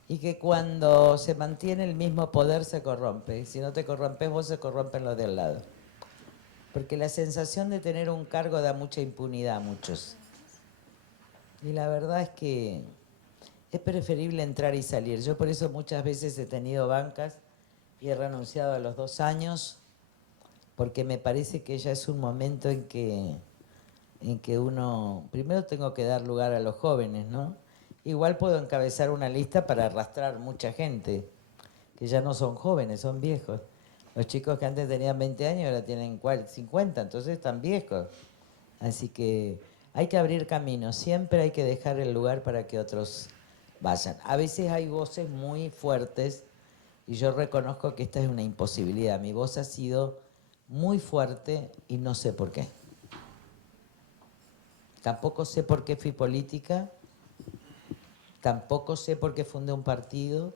Y que cuando se mantiene el mismo poder se corrompe. Y si no te corrompes vos, se corrompen los de al lado. Porque la sensación de tener un cargo da mucha impunidad a muchos. Y la verdad es que es preferible entrar y salir. Yo por eso muchas veces he tenido bancas y he renunciado a los 2 años, porque me parece que ya es un momento en que uno, primero tengo que dar lugar a los jóvenes, ¿no? Igual puedo encabezar una lista para arrastrar mucha gente, que ya no son jóvenes, son viejos. Los chicos que antes tenían 20 años ahora tienen 50, entonces están viejos. Así que hay que abrir caminos, siempre hay que dejar el lugar para que otros vayan. A veces hay voces muy fuertes y yo reconozco que esta es una imposibilidad. Mi voz ha sido muy fuerte y no sé por qué. Tampoco sé por qué fui política, tampoco sé por qué fundé un partido,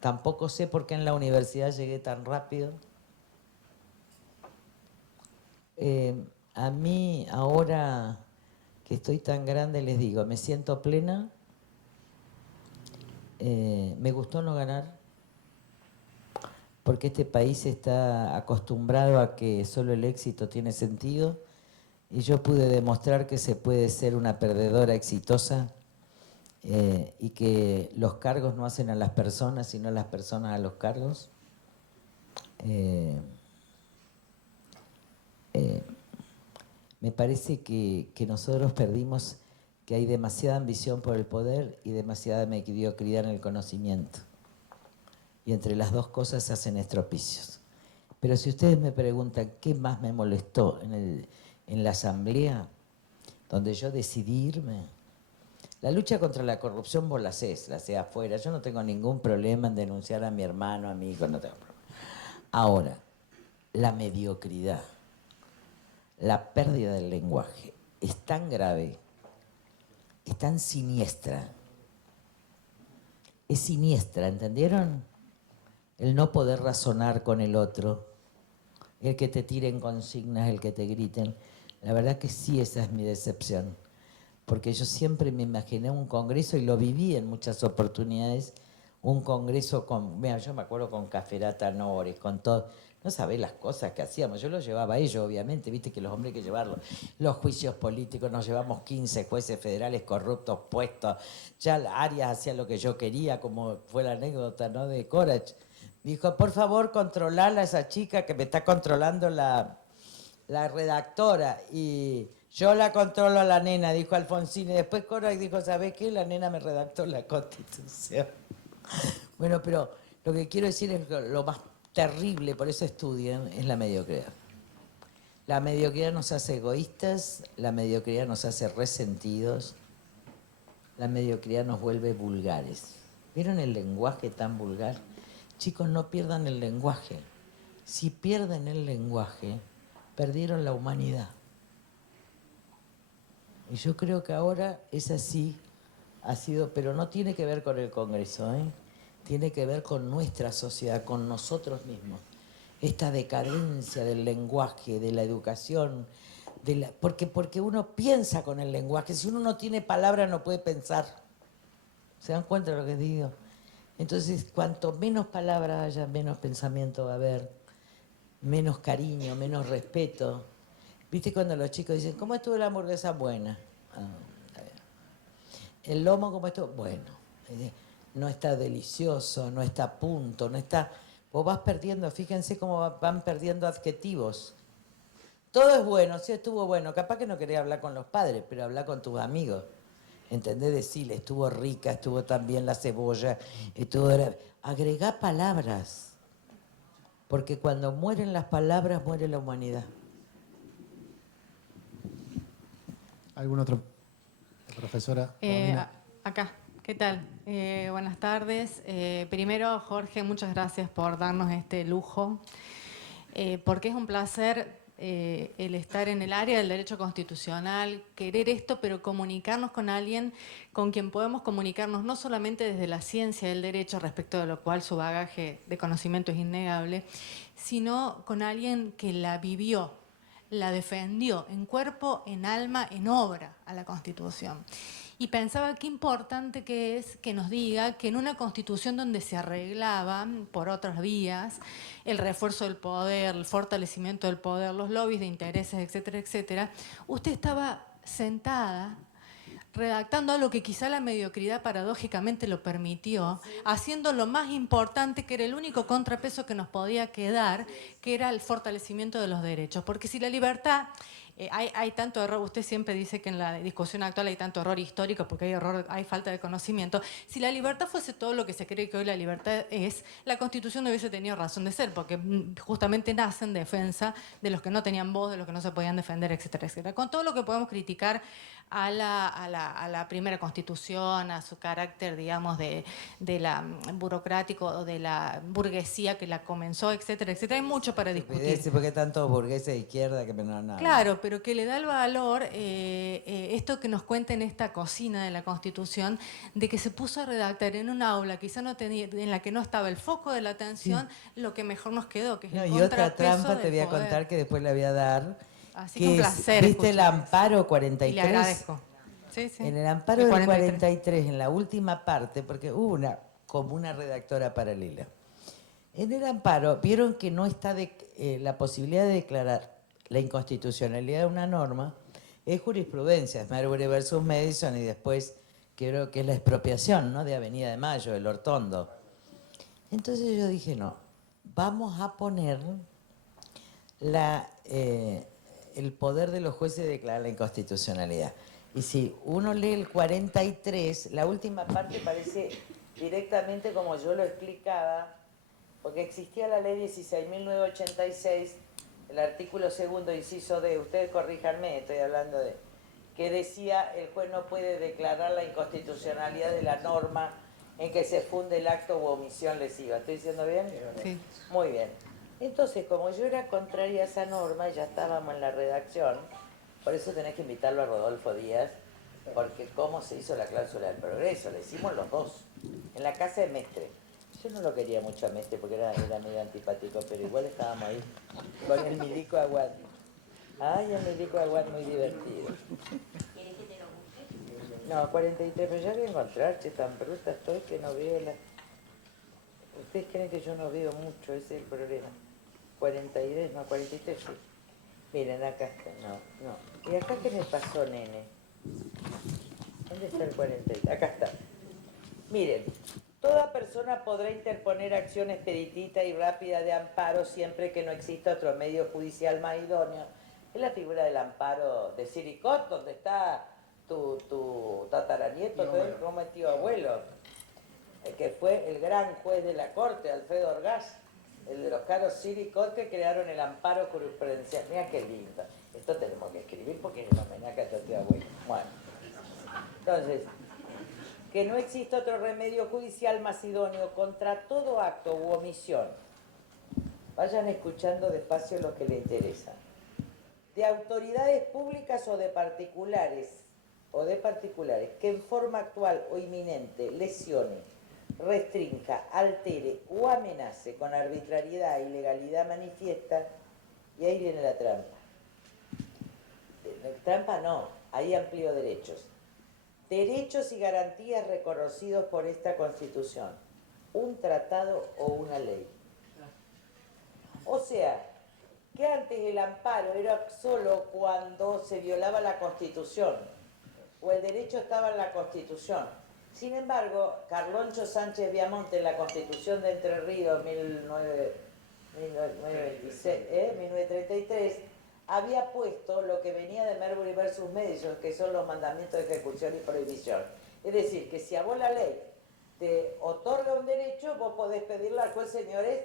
tampoco sé por qué en la universidad llegué tan rápido. A mí ahora que estoy tan grande les digo, me siento plena, me gustó no ganar, porque este país está acostumbrado a que solo el éxito tiene sentido y yo pude demostrar que se puede ser una perdedora exitosa y que los cargos no hacen a las personas, sino las personas a los cargos. Me parece que nosotros perdimos que hay demasiada ambición por el poder y demasiada mediocridad en el conocimiento. Y entre las dos cosas se hacen estropicios. Pero si ustedes me preguntan qué más me molestó en la asamblea, donde yo decidí irme, la lucha contra la corrupción vos la hacés afuera. Yo no tengo ningún problema en denunciar a mi hermano, a mi hijo, no tengo problema. Ahora, la mediocridad, la pérdida del lenguaje es tan grave, es tan siniestra. Es siniestra, ¿entendieron? El no poder razonar con el otro, el que te tiren consignas, el que te griten. La verdad que sí, esa es mi decepción. Porque yo siempre me imaginé un congreso, y lo viví en muchas oportunidades, un congreso con, mira, yo me acuerdo con Caferata Nores, con todo, No sabés las cosas que hacíamos. Yo los llevaba a ellos, obviamente. Viste que los hombres hay que llevarlos. Los juicios políticos, nos llevamos 15 jueces federales corruptos puestos. Ya Arias hacía lo que yo quería, como fue la anécdota, ¿no?, de Corach. Dijo, por favor, controlala a esa chica que me está controlando la redactora. Y yo la controlo a la nena, dijo Alfonsín. Y después Corach dijo, ¿sabés qué? La nena me redactó la Constitución. Bueno, pero lo que quiero decir es que lo más terrible, por eso estudian, es la mediocridad. La mediocridad nos hace egoístas, la mediocridad nos hace resentidos, la mediocridad nos vuelve vulgares. ¿Vieron el lenguaje tan vulgar? Chicos, no pierdan el lenguaje. Si pierden el lenguaje, perdieron la humanidad. Y yo creo que ahora es así, ha sido, pero no tiene que ver con el Congreso, ¿eh? Tiene que ver con nuestra sociedad, con nosotros mismos. Esta decadencia del lenguaje, de la educación, porque uno piensa con el lenguaje. Si uno no tiene palabras no puede pensar. ¿Se dan cuenta de lo que digo? Entonces, cuanto menos palabras haya, menos pensamiento va a haber, menos cariño, menos respeto. ¿Viste cuando los chicos dicen, ¿cómo estuvo la hamburguesa? Buena. Está bien. El lomo, ¿cómo estuvo? Bueno. No está delicioso, no está a punto, no está... Vos vas perdiendo, fíjense cómo van perdiendo adjetivos. Todo es bueno, sí estuvo bueno. Capaz que no querés hablar con los padres, pero hablar con tus amigos. ¿Entendés? Decirle, estuvo rica, estuvo también la cebolla, estuvo... Agregá palabras. Porque cuando mueren las palabras, muere la humanidad. ¿Algún otro? Profesora. Acá, ¿qué tal? Buenas tardes. Primero, Jorge, muchas gracias por darnos este lujo, porque es un placer el estar en el área del derecho constitucional, querer esto, pero comunicarnos con alguien con quien podemos comunicarnos no solamente desde la ciencia del derecho, respecto de lo cual su bagaje de conocimiento es innegable, sino con alguien que la vivió, la defendió en cuerpo, en alma, en obra a la Constitución. Y pensaba qué importante que es que nos diga que en una Constitución donde se arreglaban por otras vías el refuerzo del poder, el fortalecimiento del poder, los lobbies de intereses, etcétera, etcétera, usted estaba sentada redactando algo que quizá la mediocridad paradójicamente lo permitió, haciendo lo más importante, que era el único contrapeso que nos podía quedar, que era el fortalecimiento de los derechos. Porque si la libertad... hay tanto error, usted siempre dice que en la discusión actual hay tanto error histórico porque hay falta de conocimiento. Si la libertad fuese todo lo que se cree que hoy la libertad es, la Constitución no hubiese tenido razón de ser, porque justamente nace en defensa de los que no tenían voz, de los que no se podían defender, etcétera, etcétera. Con todo lo que podemos criticar a la primera Constitución, a su carácter, digamos, de la burocrático o de la burguesía que la comenzó, etcétera, etcétera. Hay mucho para discutir. Porque tantos burgueses de izquierda que no nada. Claro, pero que le da el valor, esto que nos cuenta en esta cocina de la Constitución, de que se puso a redactar en un aula quizá no tenía, en la que no estaba el foco de la atención, lo que mejor nos quedó, que es el Y otra contrapeso trampa te voy a del poder. contar que después le voy a dar. Así que un placer ¿Viste el escuchar amparo eso. 43? Y le agradezco. Sí, sí. En el amparo del 43, en la última parte, porque hubo como una redactora paralela. En el amparo vieron que no está la posibilidad de declarar la inconstitucionalidad de una norma, es jurisprudencia, es Marbury versus Madison y después creo que es la expropiación, ¿no?, de Avenida de Mayo, del Hortondo. Entonces yo dije, no, vamos a poner el poder de los jueces de declarar la inconstitucionalidad. Y si uno lee el 43, la última parte parece directamente como yo lo explicaba, porque existía la ley 16.986, el artículo segundo, inciso D, ustedes corríjanme, estoy hablando de, que decía el juez no puede declarar la inconstitucionalidad de la norma en que se funde el acto u omisión lesiva. ¿Estoy diciendo bien? Sí. Muy bien. Entonces, como yo era contraria a esa norma, ya estábamos en la redacción, por eso tenés que invitarlo a Rodolfo Díaz, porque cómo se hizo la cláusula del progreso, la hicimos los dos, en la casa de Mestre. Yo no lo quería mucho a Mestre porque era medio antipático, pero igual estábamos ahí con el Milico Aguad. Ay, el Milico Aguad muy divertido. ¿Querés que te lo busque? No, 43, pero ya voy a encontrar, che, tan bruta estoy que no veo la... Ustedes creen que yo no veo mucho, ese es el problema. 42, no, 43, sí. Miren, acá está, no. ¿Y acá qué me pasó, nene? ¿Dónde está el 43? Acá está. Miren, toda persona podrá interponer acción expeditita y rápida de amparo siempre que no exista otro medio judicial más idóneo. Es la figura del amparo de Siricot, donde está tu tataranieto, como el tío abuelo, que fue el gran juez de la corte, Alfredo Orgaz, el de los caros Siricot que crearon el amparo jurisprudencial. Mira qué lindo. Esto tenemos que escribir porque es el homenaje a tu tío abuelo. Bueno, entonces, que no exista otro remedio judicial más idóneo contra todo acto u omisión. Vayan escuchando despacio lo que les interesa. De autoridades públicas o de particulares, que en forma actual o inminente lesione, restrinja, altere o amenace con arbitrariedad e ilegalidad manifiesta, y ahí viene la trampa. Trampa no, ahí amplío derechos. Derechos y garantías reconocidos por esta Constitución, un tratado o una ley. O sea, que antes el amparo era solo cuando se violaba la Constitución, o el derecho estaba en la Constitución. Sin embargo, Carloncho Sánchez Viamonte en la Constitución de Entre Ríos 1933, había puesto lo que venía de Marbury versus Madison, que son los mandamientos de ejecución y prohibición. Es decir, que si a vos la ley te otorga un derecho, vos podés pedirle al juez, señores,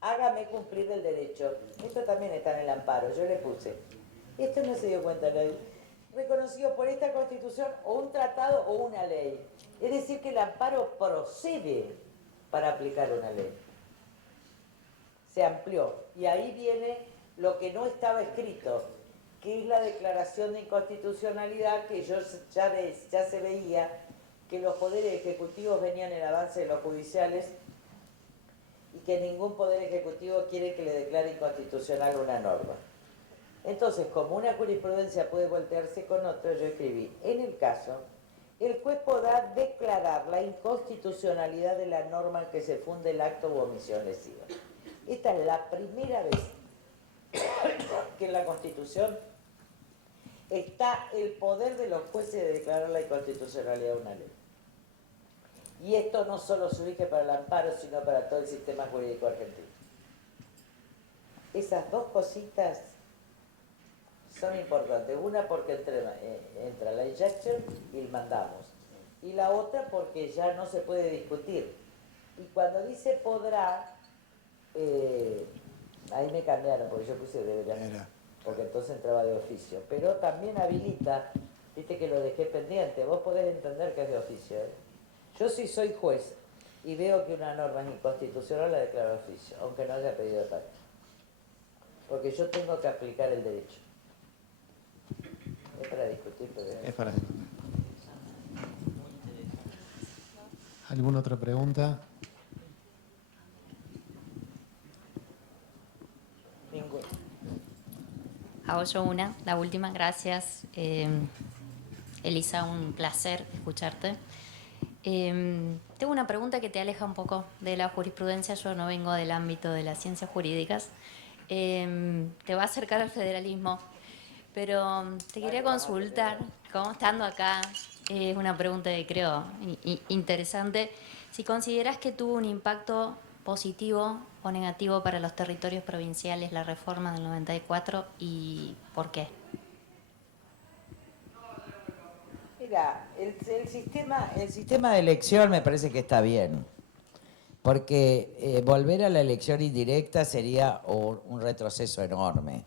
hágame cumplir el derecho. Esto también está en el amparo, yo le puse. Esto no se dio cuenta nadie. Reconocido por esta Constitución o un tratado o una ley. Es decir, que el amparo procede para aplicar una ley. Se amplió. Y ahí viene lo que no estaba escrito, que es la declaración de inconstitucionalidad, que ya se veía que los poderes ejecutivos venían en avance de los judiciales y que ningún poder ejecutivo quiere que le declare inconstitucional una norma. Entonces, como una jurisprudencia puede voltearse con otra, yo escribí, en el caso, el juez podrá declarar la inconstitucionalidad de la norma en que se funde el acto u omisión lesiva. Esta es la primera vez que en la Constitución está el poder de los jueces de declarar la inconstitucionalidad de una ley. Y esto no solo se rige para el amparo, sino para todo el sistema jurídico argentino. Esas dos cositas son importantes. Una porque entra la injunction y el mandamos. Y la otra porque ya no se puede discutir. Y cuando dice podrá, ahí me cambiaron, porque yo puse debería, porque entonces entraba de oficio. Pero también habilita, viste que lo dejé pendiente, vos podés entender que es de oficio. Yo sí soy juez y veo que una norma es inconstitucional, la declaro de oficio, aunque no haya pedido parte. Porque yo tengo que aplicar el derecho. Es para discutir, pero... Es para discutir. ¿Alguna otra pregunta? Ninguna. Hago yo una, la última, gracias. Elisa, un placer escucharte. Tengo una pregunta que te aleja un poco de la jurisprudencia. Yo no vengo del ámbito de las ciencias jurídicas. Te va a acercar al federalismo, pero te quería consultar, como estando acá, es una pregunta que creo interesante, si consideras que tuvo un impacto positivo o negativo para los territorios provinciales la reforma del 94 y por qué. Mira, el sistema de elección me parece que está bien, porque volver a la elección indirecta sería un retroceso enorme.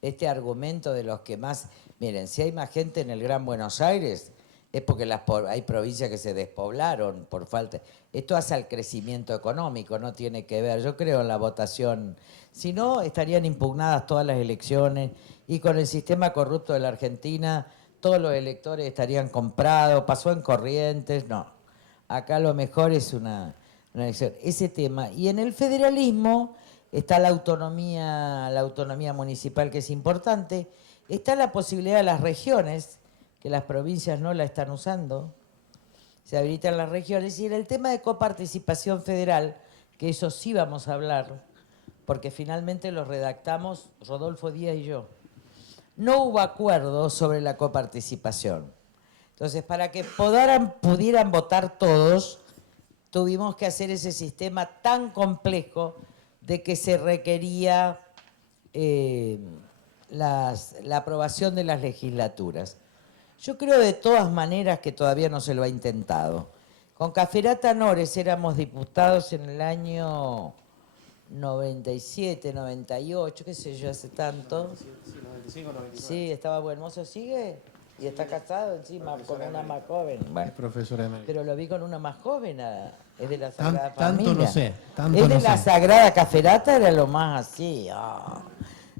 Este argumento de los que más... Miren, si hay más gente en el Gran Buenos Aires, es porque hay provincias que se despoblaron por falta... Esto hace al crecimiento económico, no tiene que ver. Yo creo en la votación. Si no, estarían impugnadas todas las elecciones y con el sistema corrupto de la Argentina... todos los electores estarían comprados, pasó en Corrientes, no. Acá lo mejor es una elección. Ese tema. Y en el federalismo está la autonomía municipal, que es importante. Está la posibilidad de las regiones, que las provincias no la están usando. Se habilitan las regiones. Y en el tema de coparticipación federal, que eso sí vamos a hablar, porque finalmente los redactamos Rodolfo Díaz y yo. No hubo acuerdo sobre la coparticipación. Entonces, para que pudieran votar todos, tuvimos que hacer ese sistema tan complejo de que se requería la aprobación de las legislaturas. Yo creo de todas maneras que todavía no se lo ha intentado. Con Caferata Nores éramos diputados en el año 97, 98, qué sé yo, hace tanto. Sí, 95, 99. Sí, estaba buen mozo, sigue y está casado encima con una más joven. Bueno, Es profesora emérita. pero lo vi con una más joven, es de la Sagrada Familia. Tanto no sé, tanto Es de no la sé. Sagrada Caferata, era lo más así.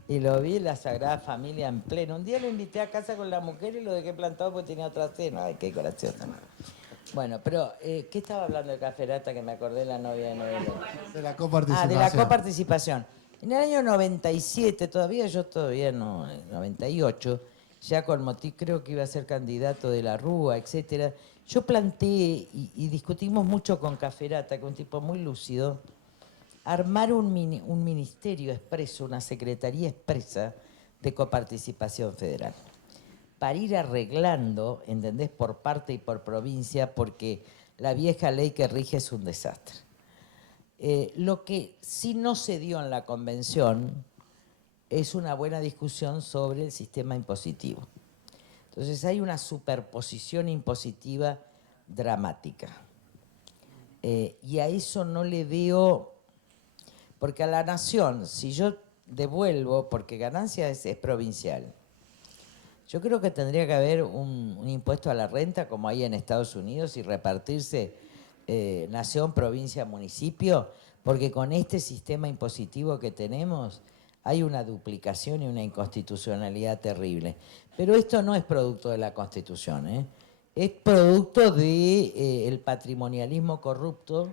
Y lo vi en la Sagrada Familia en pleno. Un día lo invité a casa con la mujer y lo dejé plantado porque tenía otra cena. Ay, qué gracioso. Bueno, pero, ¿qué estaba hablando de Caferata que me acordé de la novia de Noel? De la coparticipación. De la coparticipación. En el año 97, todavía no, 98, ya con motivo, creo que iba a ser candidato de la Rúa, etcétera. Yo planteé y discutimos mucho con Caferata, que es un tipo muy lúcido, armar un ministerio expreso, una secretaría expresa de coparticipación federal, para ir arreglando, ¿entendés?, por parte y por provincia, porque la vieja ley que rige es un desastre. Lo que sí no se dio en la convención es una buena discusión sobre el sistema impositivo. Entonces hay una superposición impositiva dramática. Y a eso no le veo, porque a la nación, si yo devuelvo, porque ganancia es provincial, yo creo que tendría que haber un impuesto a la renta como hay en Estados Unidos y repartirse nación, provincia, municipio, porque con este sistema impositivo que tenemos hay una duplicación y una inconstitucionalidad terrible. Pero esto no es producto de la Constitución, es producto del patrimonialismo corrupto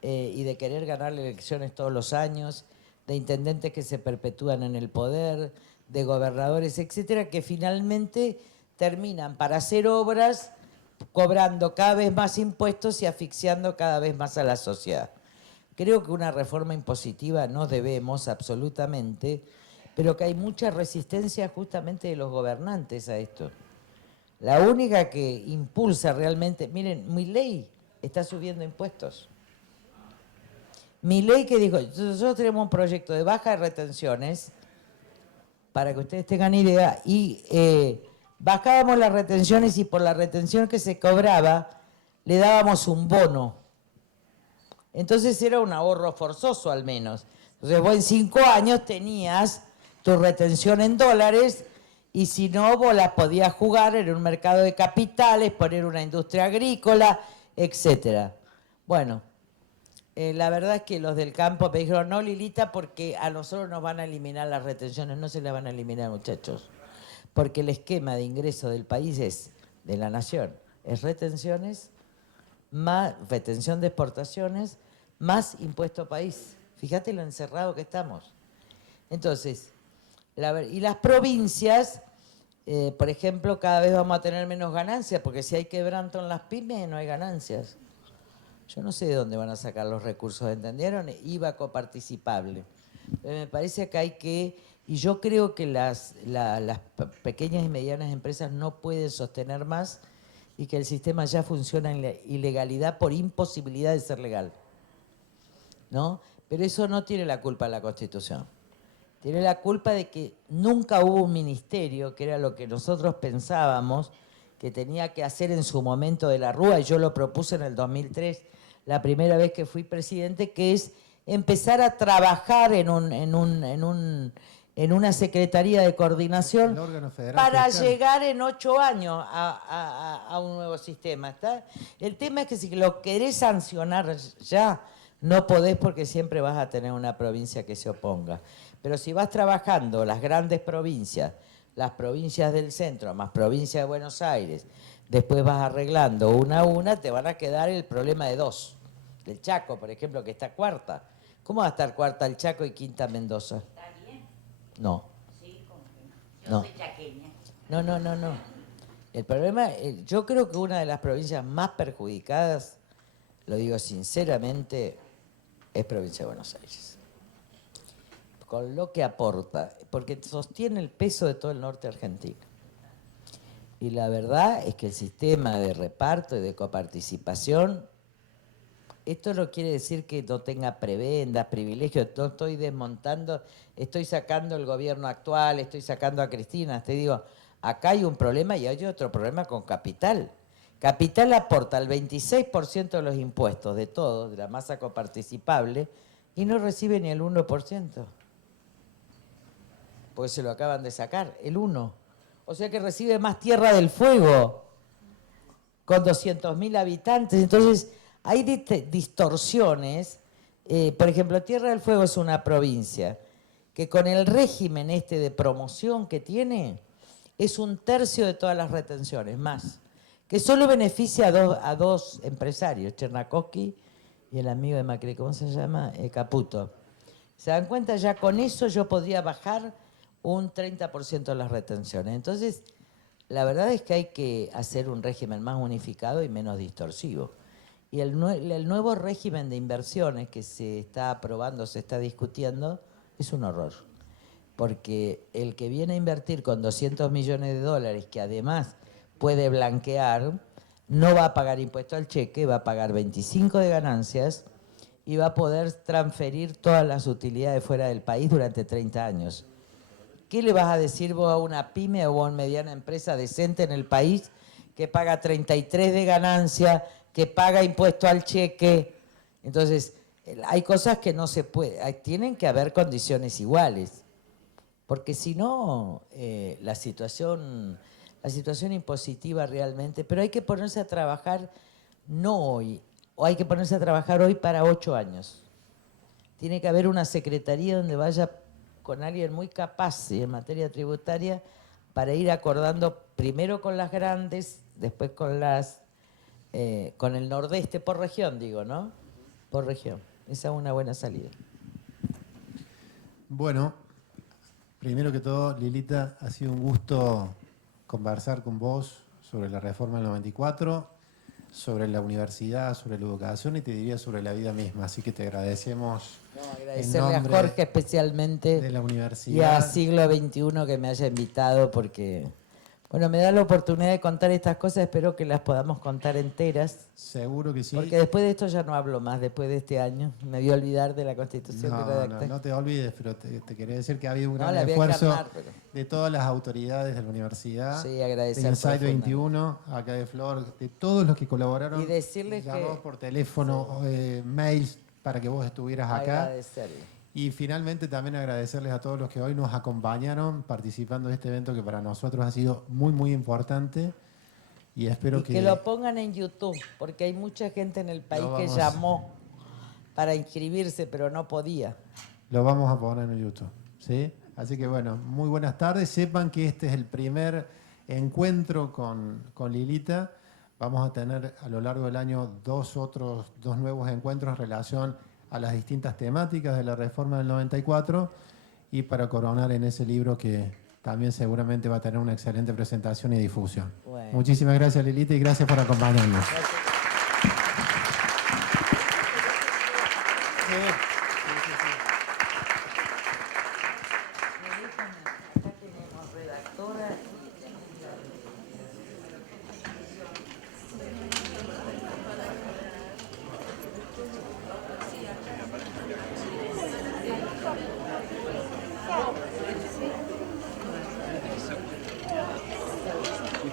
y de querer ganar elecciones todos los años, de intendentes que se perpetúan en el poder, de gobernadores, etcétera, que finalmente terminan para hacer obras cobrando cada vez más impuestos y asfixiando cada vez más a la sociedad. Creo que una reforma impositiva no debemos absolutamente, pero que hay mucha resistencia justamente de los gobernantes a esto. La única que impulsa realmente, miren, Milei está subiendo impuestos. Milei que dijo, nosotros tenemos un proyecto de baja de retenciones, para que ustedes tengan idea, y bajábamos las retenciones y por la retención que se cobraba le dábamos un bono. Entonces era un ahorro forzoso al menos. Entonces vos en 5 años tenías tu retención en dólares y si no vos la podías jugar en un mercado de capitales, poner una industria agrícola, etcétera. Bueno, la verdad es que los del campo me dijeron, no, Lilita, porque a nosotros nos van a eliminar las retenciones. No se las van a eliminar, muchachos, porque el esquema de ingreso del país de la nación, es retenciones, más retención de exportaciones, más impuesto país. Fíjate lo encerrado que estamos. Entonces, y las provincias, por ejemplo, cada vez vamos a tener menos ganancias, porque si hay quebranto en las pymes, no hay ganancias. Yo no sé de dónde van a sacar los recursos, ¿entendieron? IVA coparticipable. Me parece que hay que, y yo creo que las pequeñas y medianas empresas no pueden sostener más y que el sistema ya funciona en la ilegalidad por imposibilidad de ser legal, ¿no? Pero eso no tiene la culpa de la Constitución. Tiene la culpa de que nunca hubo un ministerio, que era lo que nosotros pensábamos que tenía que hacer en su momento de la Rúa, y yo lo propuse en el 2003, la primera vez que fui presidente, que es empezar a trabajar en una secretaría de coordinación para llegar en 8 años a un nuevo sistema. ¿Está? El tema es que si lo querés sancionar ya, no podés porque siempre vas a tener una provincia que se oponga. Pero si vas trabajando las grandes provincias, las provincias del centro, más provincia de Buenos Aires, después vas arreglando una a una, te van a quedar el problema de 2. Del Chaco, por ejemplo, que está cuarta. ¿Cómo va a estar cuarta el Chaco y quinta Mendoza? ¿Está bien? No. Sí, como que no. Yo soy chaqueña. No. El problema, yo creo que una de las provincias más perjudicadas, lo digo sinceramente, es provincia de Buenos Aires. con lo que aporta, porque sostiene el peso de todo el norte argentino. Y la verdad es que el sistema de reparto y de coparticipación, esto no quiere decir que no tenga prebendas, privilegios, no estoy desmontando, estoy sacando el gobierno actual, estoy sacando a Cristina, te digo, acá hay un problema y hay otro problema con Capital. Capital aporta el 26% de los impuestos de todos, de la masa coparticipable, y no recibe ni el 1%. Porque se lo acaban de sacar, el 1%. O sea que recibe más Tierra del Fuego, con 200.000 habitantes. Entonces, hay distorsiones. Por ejemplo, Tierra del Fuego es una provincia que con el régimen este de promoción que tiene, es 1/3 de todas las retenciones, más. Que solo beneficia a dos empresarios, Chernakowski y el amigo de Macri, ¿cómo se llama? Caputo. ¿Se dan cuenta? Ya con eso yo podría bajar un 30% de las retenciones. Entonces, la verdad es que hay que hacer un régimen más unificado y menos distorsivo. Y el nuevo régimen de inversiones que se está aprobando, se está discutiendo, es un horror. Porque el que viene a invertir con 200 millones de dólares, que además puede blanquear, no va a pagar impuesto al cheque, va a pagar 25 de ganancias y va a poder transferir todas las utilidades fuera del país durante 30 años. ¿Qué le vas a decir vos a una pyme o a una mediana empresa decente en el país que paga 33 de ganancia, que paga impuesto al cheque? Entonces, hay cosas que no se puede, tienen que haber condiciones iguales, porque si no, la situación impositiva realmente, pero hay que ponerse a trabajar no hoy, o hay que ponerse a trabajar hoy para 8 años. Tiene que haber una secretaría donde vaya con alguien muy capaz en materia tributaria para ir acordando primero con las grandes, después con el nordeste, por región digo, ¿no? Por región. Esa es una buena salida. Bueno, primero que todo, Lilita, ha sido un gusto conversar con vos sobre la reforma del 94, sobre la universidad, sobre la educación y te diría sobre la vida misma. Así que te agradecemos. Agradecerle a Jorge especialmente de la y universidad. a Siglo XXI que me haya invitado porque, bueno, me da la oportunidad de contar estas cosas, espero que las podamos contar enteras. Seguro que sí. Porque después de esto ya no hablo más, después de este año. Me voy a olvidar de la Constitución que redacté. No te olvides, pero te quería decir que ha habido un No, gran la voy a esfuerzo encarnar, pero... de todas las autoridades de la universidad, Sí, de agradecer Insight profundamente. 21, acá de Flor, de todos los que colaboraron. Y decirles llamados que... por teléfono, mails para que vos estuvieras acá. Agradecerles. Y finalmente también agradecerles a todos los que hoy nos acompañaron participando de este evento que para nosotros ha sido muy, muy importante. Y espero que lo pongan en YouTube, porque hay mucha gente en el país que llamó para inscribirse, pero no podía. Lo vamos a poner en YouTube, ¿sí? Así que bueno, muy buenas tardes. Sepan que este es el primer encuentro con Lilita. Vamos a tener a lo largo del año dos nuevos encuentros en relación a las distintas temáticas de la reforma del 94 y para coronar en ese libro que también seguramente va a tener una excelente presentación y difusión. Bueno. Muchísimas gracias, Lilita, y gracias por acompañarnos. Gracias.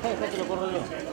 Después te lo corro yo.